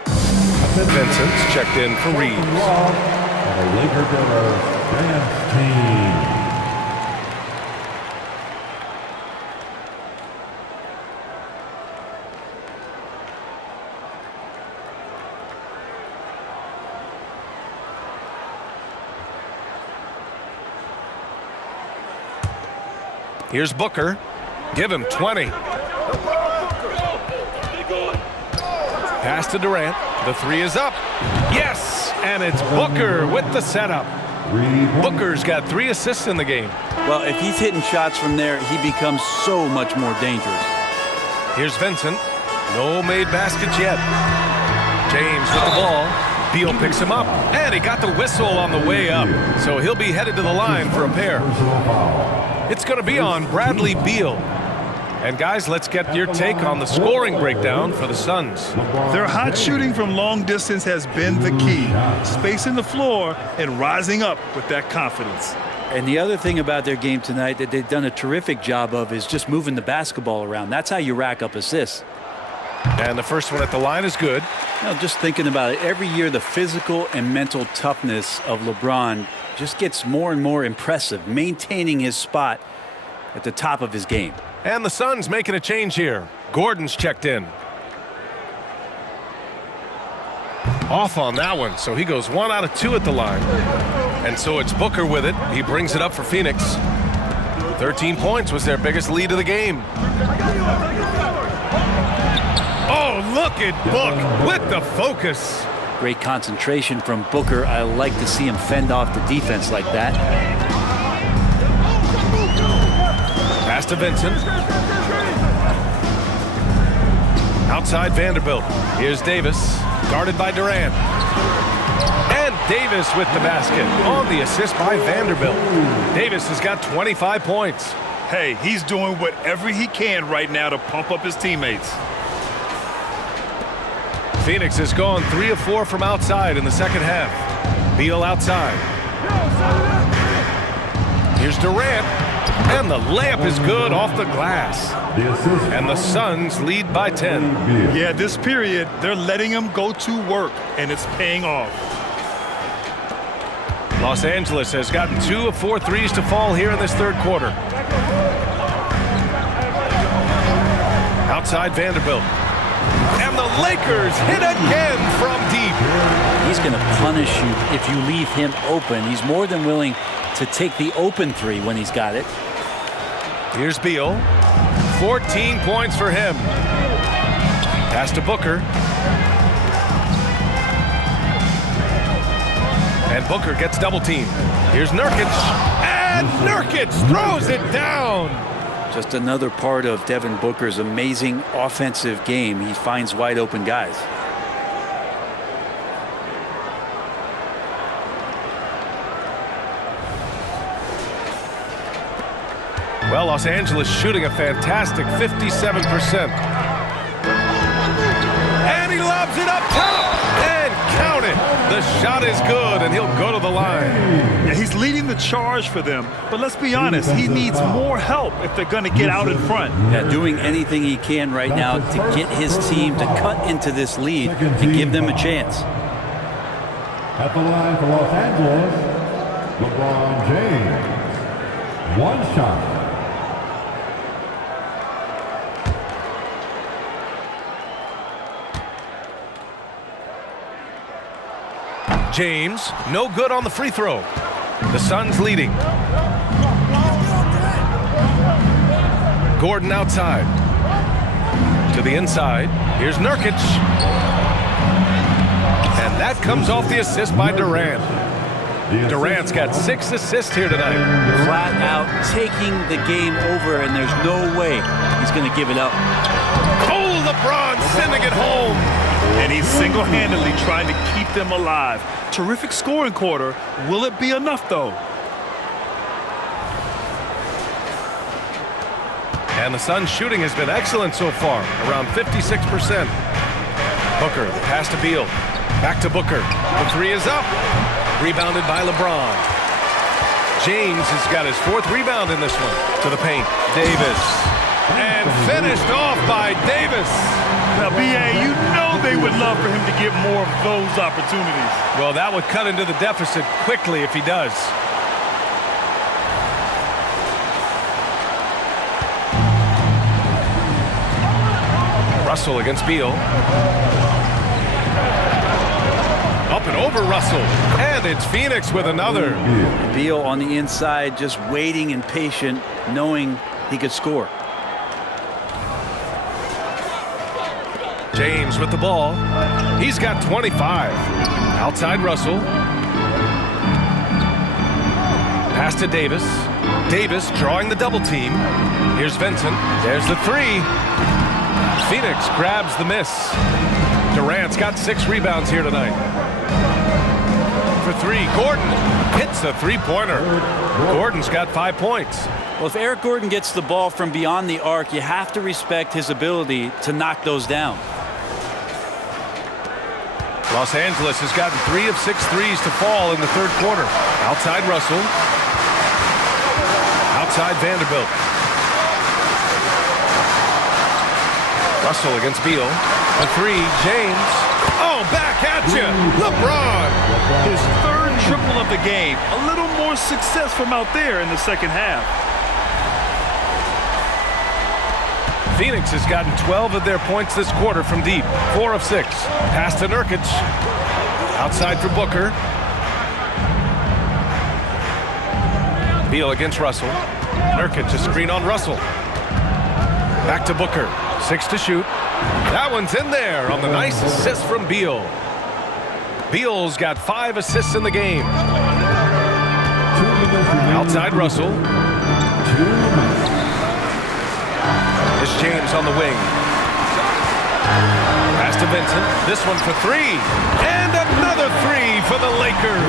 Vincent's checked in for Reeves. And a Laker dance team. Here's Booker. Give him 20. Pass to Durant. The three is up. Yes! And it's Booker with the setup. Booker's got 3 assists in the game. Well, if he's hitting shots from there, he becomes so much more dangerous. Here's Vincent. No made baskets yet. James with the ball. Beal picks him up. And he got the whistle on the way up. So he'll be headed to the line for a pair. It's going to be on Bradley Beal. And guys, let's get your take on the scoring breakdown for the Suns. Their hot shooting from long distance has been the key. Spacing the floor and rising up with that confidence. And the other thing about their game tonight that they've done a terrific job of is just moving the basketball around. That's how you rack up assists. And the first one at the line is good. Now, just thinking about it, every year the physical and mental toughness of LeBron just gets more and more impressive, maintaining his spot at the top of his game. And the Suns making a change here. Gordon's checked in. Off on that one, so he goes 1 out of 2 at the line. And so it's Booker with it. He brings it up for Phoenix. 13 points was their biggest lead of the game. Oh, look at Book with the focus. Great concentration from Booker. I like to see him fend off the defense like that. Pass to Vincent. Outside Vanderbilt. Here's Davis, guarded by Durant. And Davis with the basket on the assist by Vanderbilt. Davis has got 25 points. Hey, he's doing whatever he can right now to pump up his teammates. Phoenix has gone 3 of 4 from outside in the second half. Beal outside. Here's Durant. And the layup is good off the glass. And the Suns lead by 10. Yeah, this period, they're letting him go to work, and it's paying off. Los Angeles has gotten 2 of 4 threes to fall here in this third quarter. Outside Vanderbilt. And the Lakers hit again from deep. He's going to punish you if you leave him open. He's more than willing to take the open three when he's got it. Here's Beal. 14 points for him. Pass to Booker. And Booker gets double teamed. Here's Nurkic. And Nurkic throws it down. Just another part of Devin Booker's amazing offensive game. He finds wide open guys. Well, Los Angeles shooting a fantastic 57%. And he lobs it up top. And count it. The shot is good, and he'll go to the line. Yeah, he's leading the charge for them. But let's be honest, he needs more help if they're going to get out in front. Yeah, doing anything he can right now to get his team to cut into this lead and give them a chance. At the line for Los Angeles, LeBron James. 1 shot. James, no good on the free throw. The Suns leading. Gordon outside. To the inside. Here's Nurkic. And that comes off the assist by Durant. Durant's got 6 assists here tonight. Flat out taking the game over, and there's no way he's going to give it up. Oh, LeBron sending it home. And he's single-handedly trying to keep them alive. Terrific scoring quarter. Will it be enough, though? And the Suns' shooting has been excellent so far, around 56%. Booker, the pass to Beal. Back to Booker. The three is up. Rebounded by LeBron. James has got his 4th rebound in this one. To the paint. Davis. And finished off by Davis. Now, B.A., you know they would love for him to get more of those opportunities. Well, that would cut into the deficit quickly if he does. Russell against Beal. Up and over Russell. And it's Phoenix with another. Beal on the inside, just waiting and patient, knowing he could score. James with the ball. He's got 25. Outside Russell. Pass to Davis. Davis drawing the double team. Here's Vincent. There's the three. Phoenix grabs the miss. Durant's got 6 rebounds here tonight. For 3, Gordon hits a three-pointer. Gordon's got 5 points. Well, if Eric Gordon gets the ball from beyond the arc, you have to respect his ability to knock those down. Los Angeles has gotten 3 of 6 threes to fall in the 3rd quarter. Outside Russell. Outside Vanderbilt. Russell against Beal. A 3, James. Oh, back at you, LeBron. His 3rd triple of the game. A little more success from out there in the 2nd half. Phoenix has gotten 12 of their points this quarter from deep. 4 of 6. Pass to Nurkic. Outside for Booker. Beal against Russell. Nurkic, a screen on Russell. Back to Booker. 6 to shoot. That one's in there on the nice assist from Beal. Beal's got 5 assists in the game. Outside Russell. It's James on the wing. Pass to Vincent. This one for 3. And another 3 for the Lakers.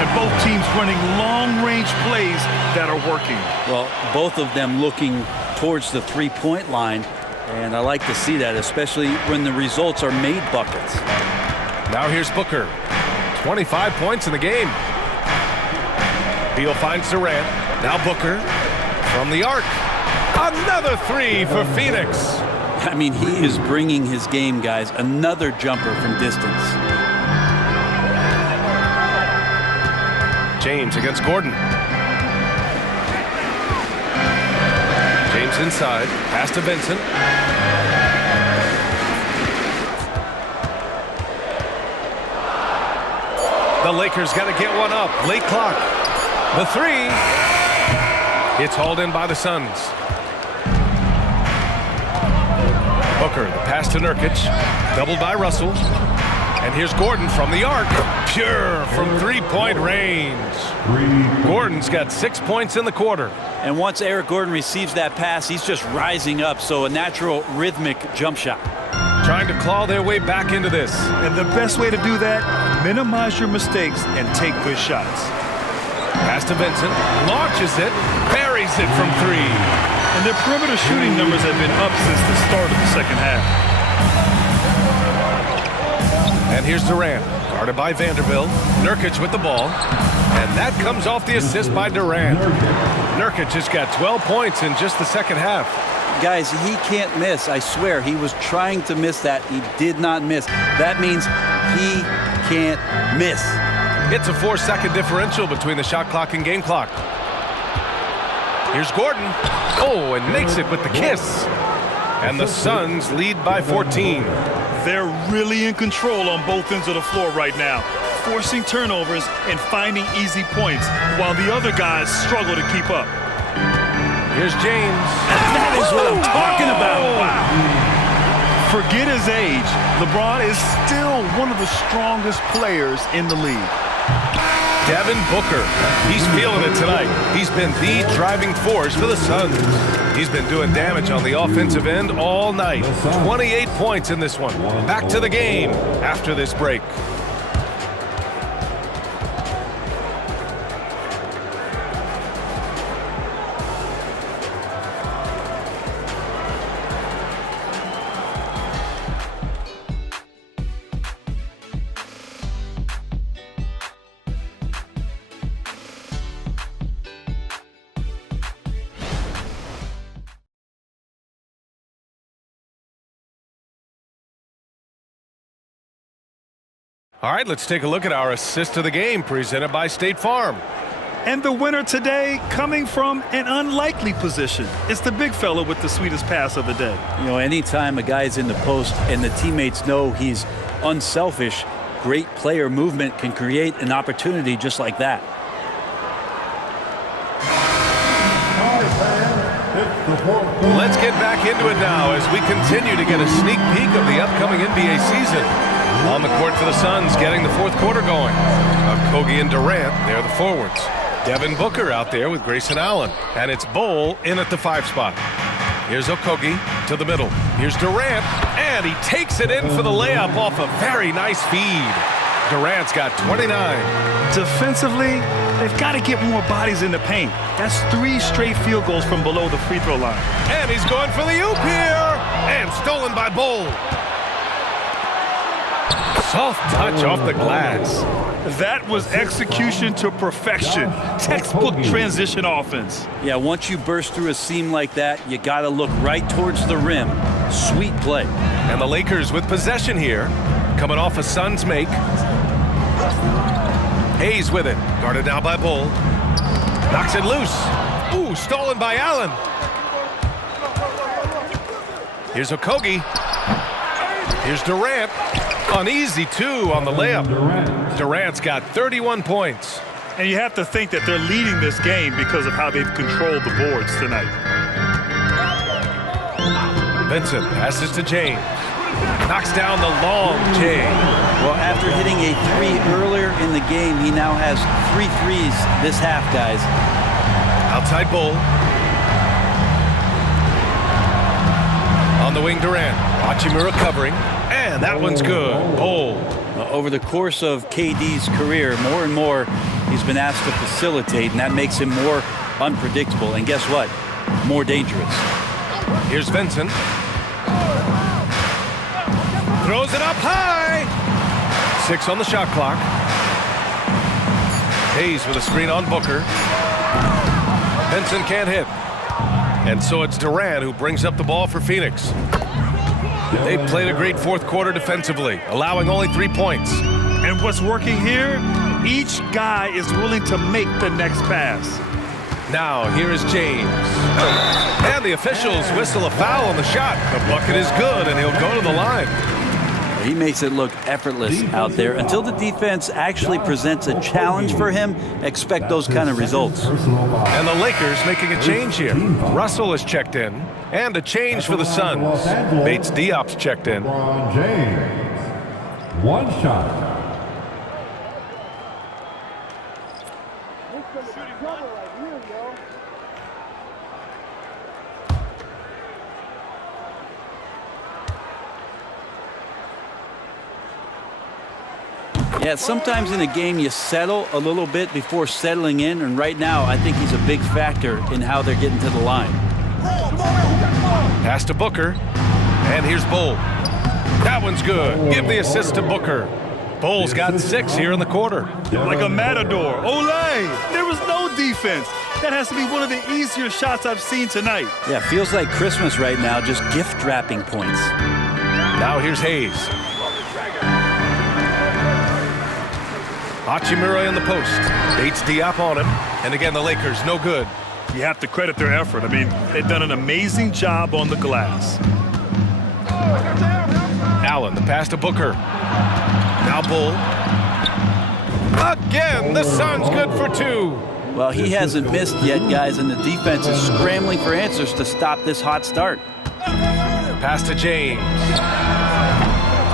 And both teams running long-range plays that are working. Well, both of them looking towards the three-point line. And I like to see that, especially when the results are made buckets. Now here's Booker. 25 points in the game. Beal finds Durant. Now Booker from the arc. Another 3 for Phoenix. I mean, he is bringing his game, guys. Another jumper from distance. James against Gordon. James inside. Pass to Vincent. The Lakers got to get one up. Late clock. The 3. It's hauled in by the Suns. Booker, the pass to Nurkic. Doubled by Russell. And here's Gordon from the arc. Pure from 3-point range. Gordon's got 6 points in the quarter. And once Eric Gordon receives that pass, he's just rising up, so a natural rhythmic jump shot. Trying to claw their way back into this. And the best way to do that, minimize your mistakes and take good shots. Pass to Vincent. Launches it. Buries it from 3. And their perimeter shooting numbers have been up since the start of the 2nd half. And here's Durant. Guarded by Vanderbilt. Nurkic with the ball. And that comes off the assist by Durant. Nurkic has got 12 points in just the 2nd half. Guys, he can't miss. I swear, he was trying to miss that. He did not miss. That means he can't miss. It's a 4-second differential between the shot clock and game clock. Here's Gordon. Oh, and makes it with the kiss. And the Suns lead by 14. They're really in control on both ends of the floor right now, forcing turnovers and finding easy points while the other guys struggle to keep up. Here's James. That is what I'm talking about. Wow. Forget his age. LeBron is still one of the strongest players in the league. Devin Booker. He's feeling it tonight. He's been the driving force for the Suns. He's been doing damage on the offensive end all night. 28 points in this one. Back to the game after this break. All right, let's take a look at our assist of the game presented by State Farm. And the winner today coming from an unlikely position. It's the big fella with the sweetest pass of the day. You know, anytime a guy's in the post and the teammates know he's unselfish, great player movement can create an opportunity just like that. Let's get back into it now as we continue to get a sneak peek of the upcoming NBA season. On the court for the Suns, getting the fourth quarter going. Okogie and Durant, they're the forwards. Devin Booker out there with Grayson Allen. And it's Bol in at the 5 spot. Here's Okogie to the middle. Here's Durant, and he takes it in for the layup off a very nice feed. Durant's got 29. Defensively, they've got to get more bodies in the paint. That's 3 straight field goals from below the free throw line. And he's going for the oop here. And stolen by Bol. Soft touch off the glass. That was execution to perfection. Textbook transition offense. Yeah, once you burst through a seam like that, you got to look right towards the rim. Sweet play. And the Lakers with possession here, coming off a Suns make. Hayes with it, guarded now by Bol. Knocks it loose. Ooh, stolen by Allen. Here's Okogie. Here's Durant. Uneasy, too, on the layup. Durant's got 31 points. And you have to think that they're leading this game because of how they've controlled the boards tonight. Vincent passes to James. Knocks down the long J. Well, after hitting a 3 earlier in the game, he now has 3 threes this half, guys. Outside Bol. On the wing, Durant. Hachimura covering. And that one's good. Bol. Over the course of KD's career, more and more he's been asked to facilitate, and that makes him more unpredictable. And guess what? More dangerous. Here's Vincent. Throws it up high. 6 on the shot clock. Hayes with a screen on Booker. Vincent can't hit. And so it's Durant who brings up the ball for Phoenix. They played a great fourth quarter defensively, allowing only 3 points. And what's working here, each guy is willing to make the next pass. Now, here is James. And the officials whistle a foul on the shot. The bucket is good, and he'll go to the line. He makes it look effortless out there. Until the defense actually presents a challenge for him, expect those kind of results. And the Lakers making a change here. Russell is checked in, and a change for the Suns. Bates Diop's checked in. James, 1 shot. Yeah, sometimes in a game you settle a little bit before settling in, and right now I think he's a big factor in how they're getting to the line. Pass to Booker, and here's Bol. That one's good. Give the assist to Booker. Bol's got 6 here in the quarter. Like a matador. Olay! There was no defense. That has to be one of the easier shots I've seen tonight. Yeah, feels like Christmas right now, just gift wrapping points. Now here's Hayes. Hachimura in the post. Bates Diop on him. And again, the Lakers, no good. You have to credit their effort. I mean, they've done an amazing job on the glass. Allen, the pass to Booker. Now Bol. Again, the Suns good for 2. Well, he hasn't missed yet, guys, and the defense is scrambling for answers to stop this hot start. Pass to James.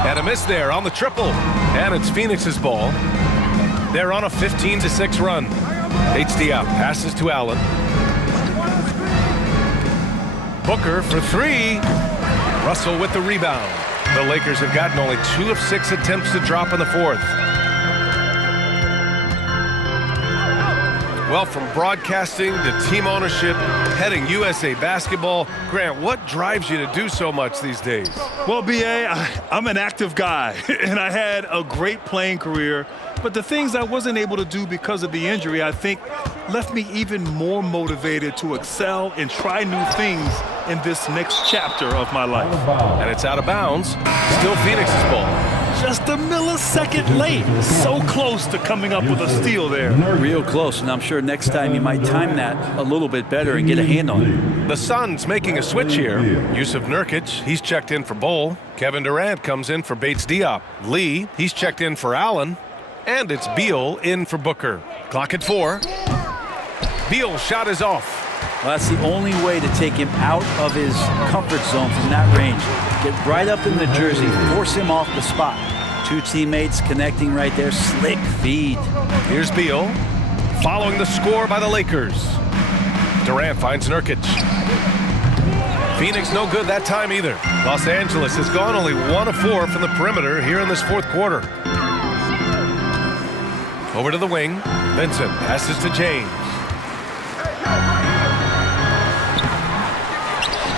And a miss there on the triple. And it's Phoenix's ball. They're on a 15-6 run. Bates Diop passes to Allen. Booker for 3. Russell with the rebound. The Lakers have gotten only 2 of 6 attempts to drop in the fourth. Well, from broadcasting to team ownership, heading USA basketball, Grant, what drives you to do so much these days? Well, B.A., I'm an active guy, and I had a great playing career. But the things I wasn't able to do because of the injury, I think, left me even more motivated to excel and try new things in this next chapter of my life. And it's out of bounds. Still Phoenix's ball. just a millisecond late. So close to coming up with a steal there. Real close, and I'm sure next time you might time that a little bit better and get a hand on it. The Suns making a switch here. Yusuf Nurkic, he's checked in for Bol. Kevin Durant comes in for Bates Diop. Lee, he's checked in for Allen. And it's Beal in for Booker. Clock at 4. Beal's shot is off. Well, that's the only way to take him out of his comfort zone from that range. Get right up in the jersey, force him off the spot. Two teammates connecting right there, slick feed. Here's Beal, following the score by the Lakers. Durant finds Nurkic. Phoenix no good that time either. Los Angeles has gone only 1 of 4 from the perimeter here in this fourth quarter. Over to the wing, Vincent passes to James.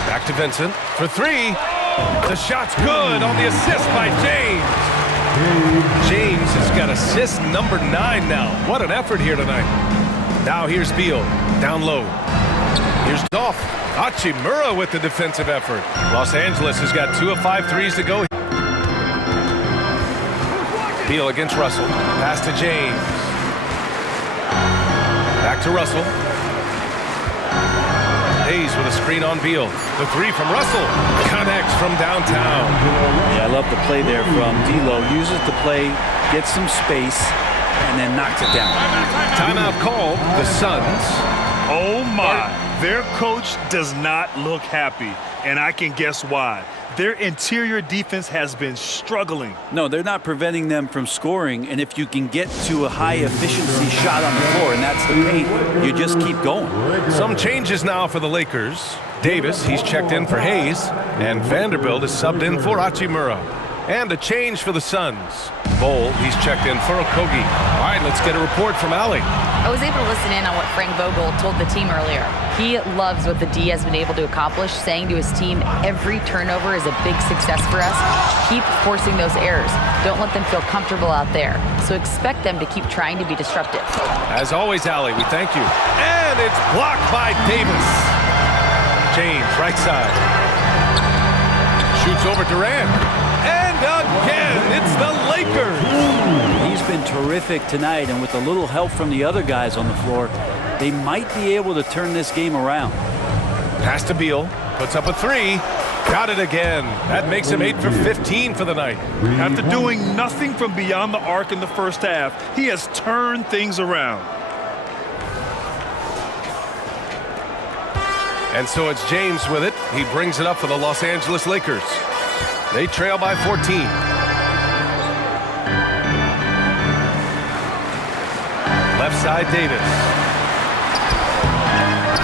Back to Vincent for 3. The shot's good on the assist by James. James has got assist number 9 now. What an effort here tonight. Now here's Beal, down low. Here's Dolph. Hachimura with the defensive effort. Los Angeles has got 2 of 5 threes to go. Beal against Russell. Pass to James. Back to Russell. Hayes with a screen on Beal. The 3 from Russell. Connects from downtown. Yeah, I love the play there from D'Lo. Uses the play, gets some space, and then knocks it down. Timeout called. The Suns. Oh my, their coach does not look happy, and I can guess why. Their interior defense has been struggling. No, they're not preventing them from scoring, and if you can get to a high-efficiency shot on the floor, and that's the paint, you just keep going. Some changes now for the Lakers. Davis, he's checked in for Hayes, and Vanderbilt is subbed in for Hachimura. And a change for the Suns. Bol, he's checked in for Okogie. All right, let's get a report from Allie. I was able to listen in on what Frank Vogel told the team earlier. He loves what the D has been able to accomplish, saying to his team, every turnover is a big success for us. Keep forcing those errors. Don't let them feel comfortable out there. So expect them to keep trying to be disruptive. As always, Allie, we thank you. And it's blocked by Davis. James, right side. Shoots over Durant. And again, it's the Lakers. He's been terrific tonight, and with a little help from the other guys on the floor, they might be able to turn this game around. Pass to Beal, puts up a 3. Got it again. That makes him 8 for 15 for the night. After doing nothing from beyond the arc in the first half, he has turned things around. And so it's James with it. He brings it up for the Los Angeles Lakers. They trail by 14. Left side, Davis.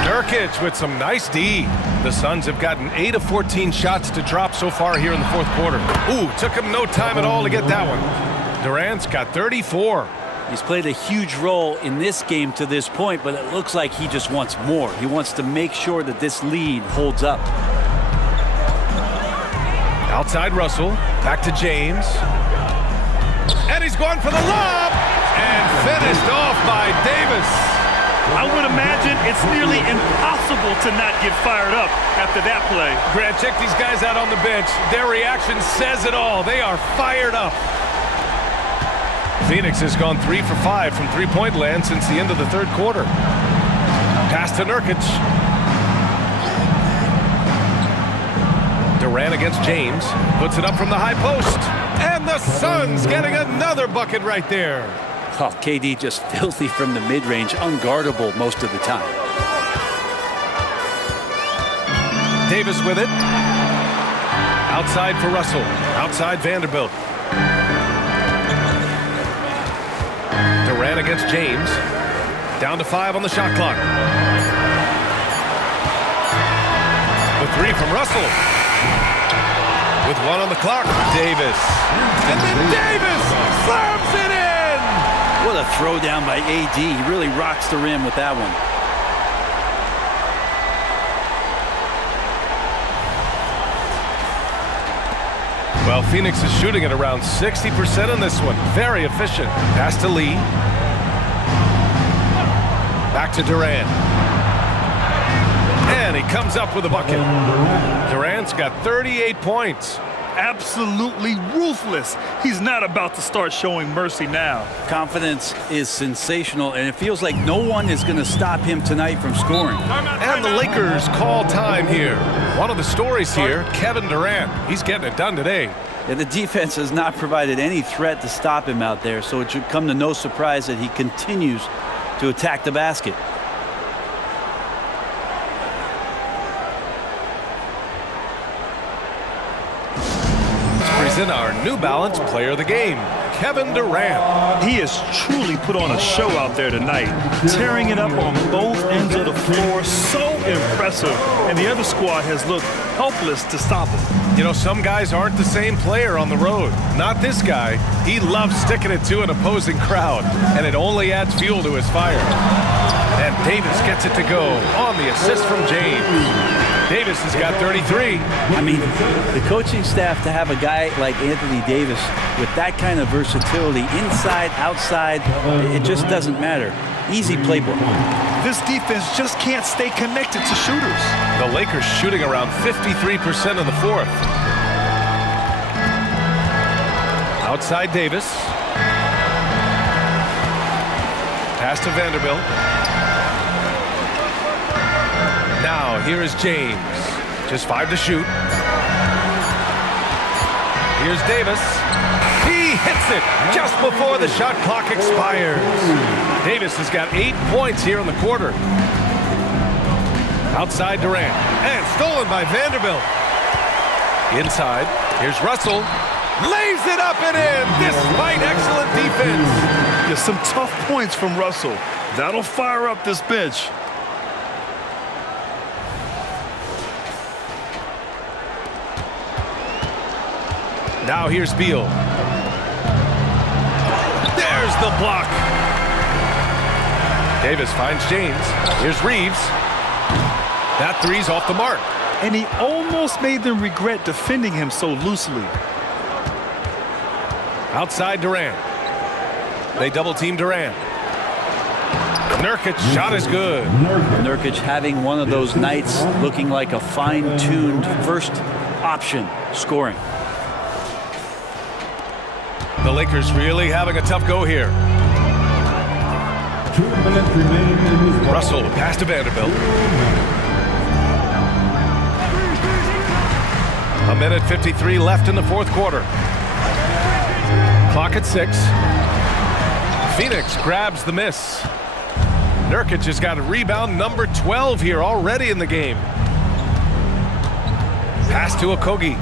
Nurkic with some nice D. The Suns have gotten 8 of 14 shots to drop so far here in the fourth quarter. Ooh, took him no time at all to get that one. Durant's got 34. He's played a huge role in this game to this point, but it looks like he just wants more. He wants to make sure that this lead holds up. Outside Russell, back to James. And he's going for the lob! And finished off by Davis. I would imagine it's nearly impossible to not get fired up after that play. Grant, check these guys out on the bench. Their reaction says it all. They are fired up. Phoenix has gone 3 for 5 from three-point land since the end of the third quarter. Pass to Nurkic. Durant against James. Puts it up from the high post. And the Suns getting another bucket right there. Oh, KD just filthy from the mid-range, unguardable most of the time. Davis with it. Outside for Russell. Outside Vanderbilt. Durant against James. Down to 5 on the shot clock. The 3 from Russell. With 1 on the clock, Davis. And then Davis slams it in! What a throwdown by AD. He really rocks the rim with that one. Well, Phoenix is shooting at around 60% in this one. Very efficient. Pass to Lee. Back to Durant. And he comes up with a bucket. Durant's got 38 points. absolutely ruthless. He's not about to start showing mercy now. Confidence is sensational, and it feels like no one is going to stop him tonight from scoring. And the Lakers call time here. One of the stories here, Kevin Durant. He's getting it done today. Yeah, the defense has not provided any threat to stop him out there, so it should come to no surprise that he continues to attack the basket. In our New Balance Player of the Game, Kevin Durant. He has truly put on a show out there tonight, tearing it up on both ends of the floor. So impressive, and the other squad has looked helpless to stop him. You know, some guys aren't the same player on the road. Not this guy. He loves sticking it to an opposing crowd, and it only adds fuel to his fire. And Davis gets it to go on the assist from James. Davis has got 33. I mean, the coaching staff to have a guy like Anthony Davis with that kind of versatility, inside, outside, it just doesn't matter. Easy playbook. This defense just can't stay connected to shooters. The Lakers shooting around 53% in the fourth. Outside Davis. Pass to Vanderbilt. Now, here is James. Just 5 to shoot. Here's Davis. He hits it just before the shot clock expires. Davis has got 8 points here in the quarter. Outside Durant. And stolen by Vanderbilt. Inside. Here's Russell. Lays it up and in despite excellent defense. There's some tough points from Russell. That'll fire up this bench. Now here's Beal. There's the block. Davis finds James. Here's Reeves. That three's off the mark. And he almost made them regret defending him so loosely. Outside Durant. They double team Durant. Nurkic shot is good. Nurkic having one of those nights, looking like a fine-tuned first option scoring. The Lakers really having a tough go here. 2 minutes remaining in this ball. Russell pass to Vanderbilt. 1:53 left in the fourth quarter. Clock at 6. Phoenix grabs the miss. Nurkic has got a rebound number 12 here already in the game. Pass to Okogie.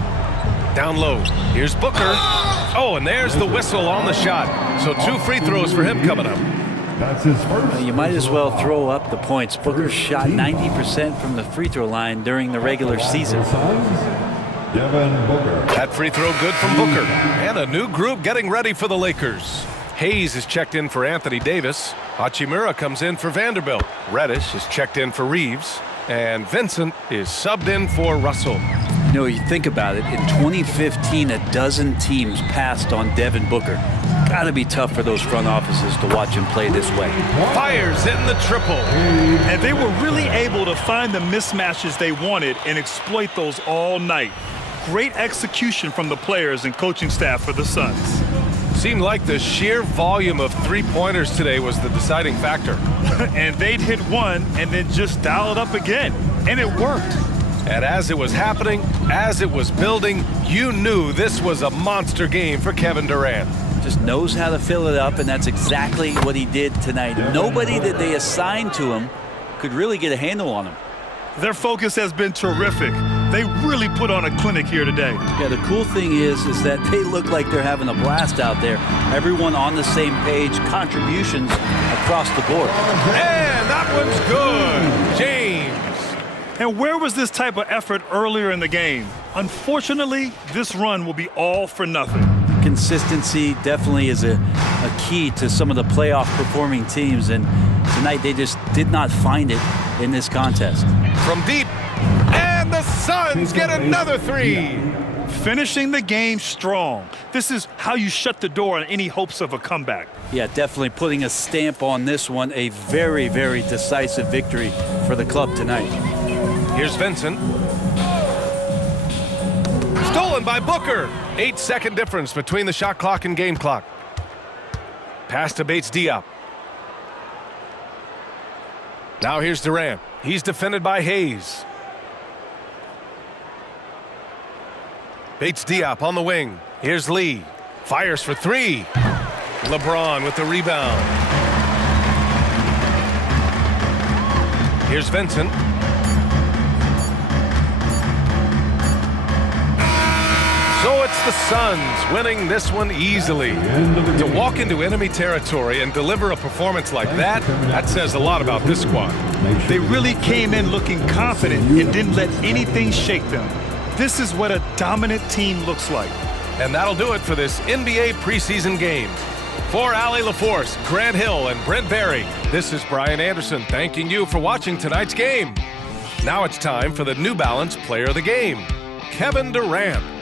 Down low. Here's Booker. Oh, and there's the whistle on the shot. So 2 free throws for him coming up. That's his first. You might as well throw up the points. Booker shot 90% from the free throw line during the regular season. Devin Booker. That free throw good from Booker. And a new group getting ready for the Lakers. Hayes is checked in for Anthony Davis. Hachimura comes in for Vanderbilt. Reddish is checked in for Reeves. And Vincent is subbed in for Russell. You know, you think about it, in 2015, a dozen teams passed on Devin Booker. Gotta be tough for those front offices to watch him play this way. Fires in the triple. And they were really able to find the mismatches they wanted and exploit those all night. Great execution from the players and coaching staff for the Suns. Seemed like the sheer volume of three-pointers today was the deciding factor. And they'd hit one and then just dial it up again. And it worked. And as it was happening, as it was building, you knew this was a monster game for Kevin Durant. Just knows how to fill it up, and that's exactly what he did tonight. Nobody that they assigned to him could really get a handle on him. Their focus has been terrific. They really put on a clinic here today. Yeah, the cool thing is that they look like they're having a blast out there. Everyone on the same page, contributions across the board. And that one's good. James. And where was this type of effort earlier in the game? Unfortunately, this run will be all for nothing. Consistency definitely is a key to some of the playoff performing teams, and tonight they just did not find it in this contest. From deep, and the Suns get another three. Finishing the game strong. This is how you shut the door on any hopes of a comeback. Yeah, definitely putting a stamp on this one. A very, very decisive victory for the club tonight. Here's Vincent. Stolen by Booker. 8-second difference between the shot clock and game clock. Pass to Bates Diop. Now here's Durant. He's defended by Hayes. Bates Diop on the wing. Here's Lee. Fires for three. LeBron with the rebound. Here's Vincent. So it's the Suns winning this one easily. To walk into enemy territory and deliver a performance like that, that says a lot about this squad. They really came in looking confident and didn't let anything shake them. This is what a dominant team looks like. And that'll do it for this NBA preseason game. For Allie LaForce, Grant Hill, and Brent Barry, this is Brian Anderson thanking you for watching tonight's game. Now it's time for the New Balance Player of the Game, Kevin Durant.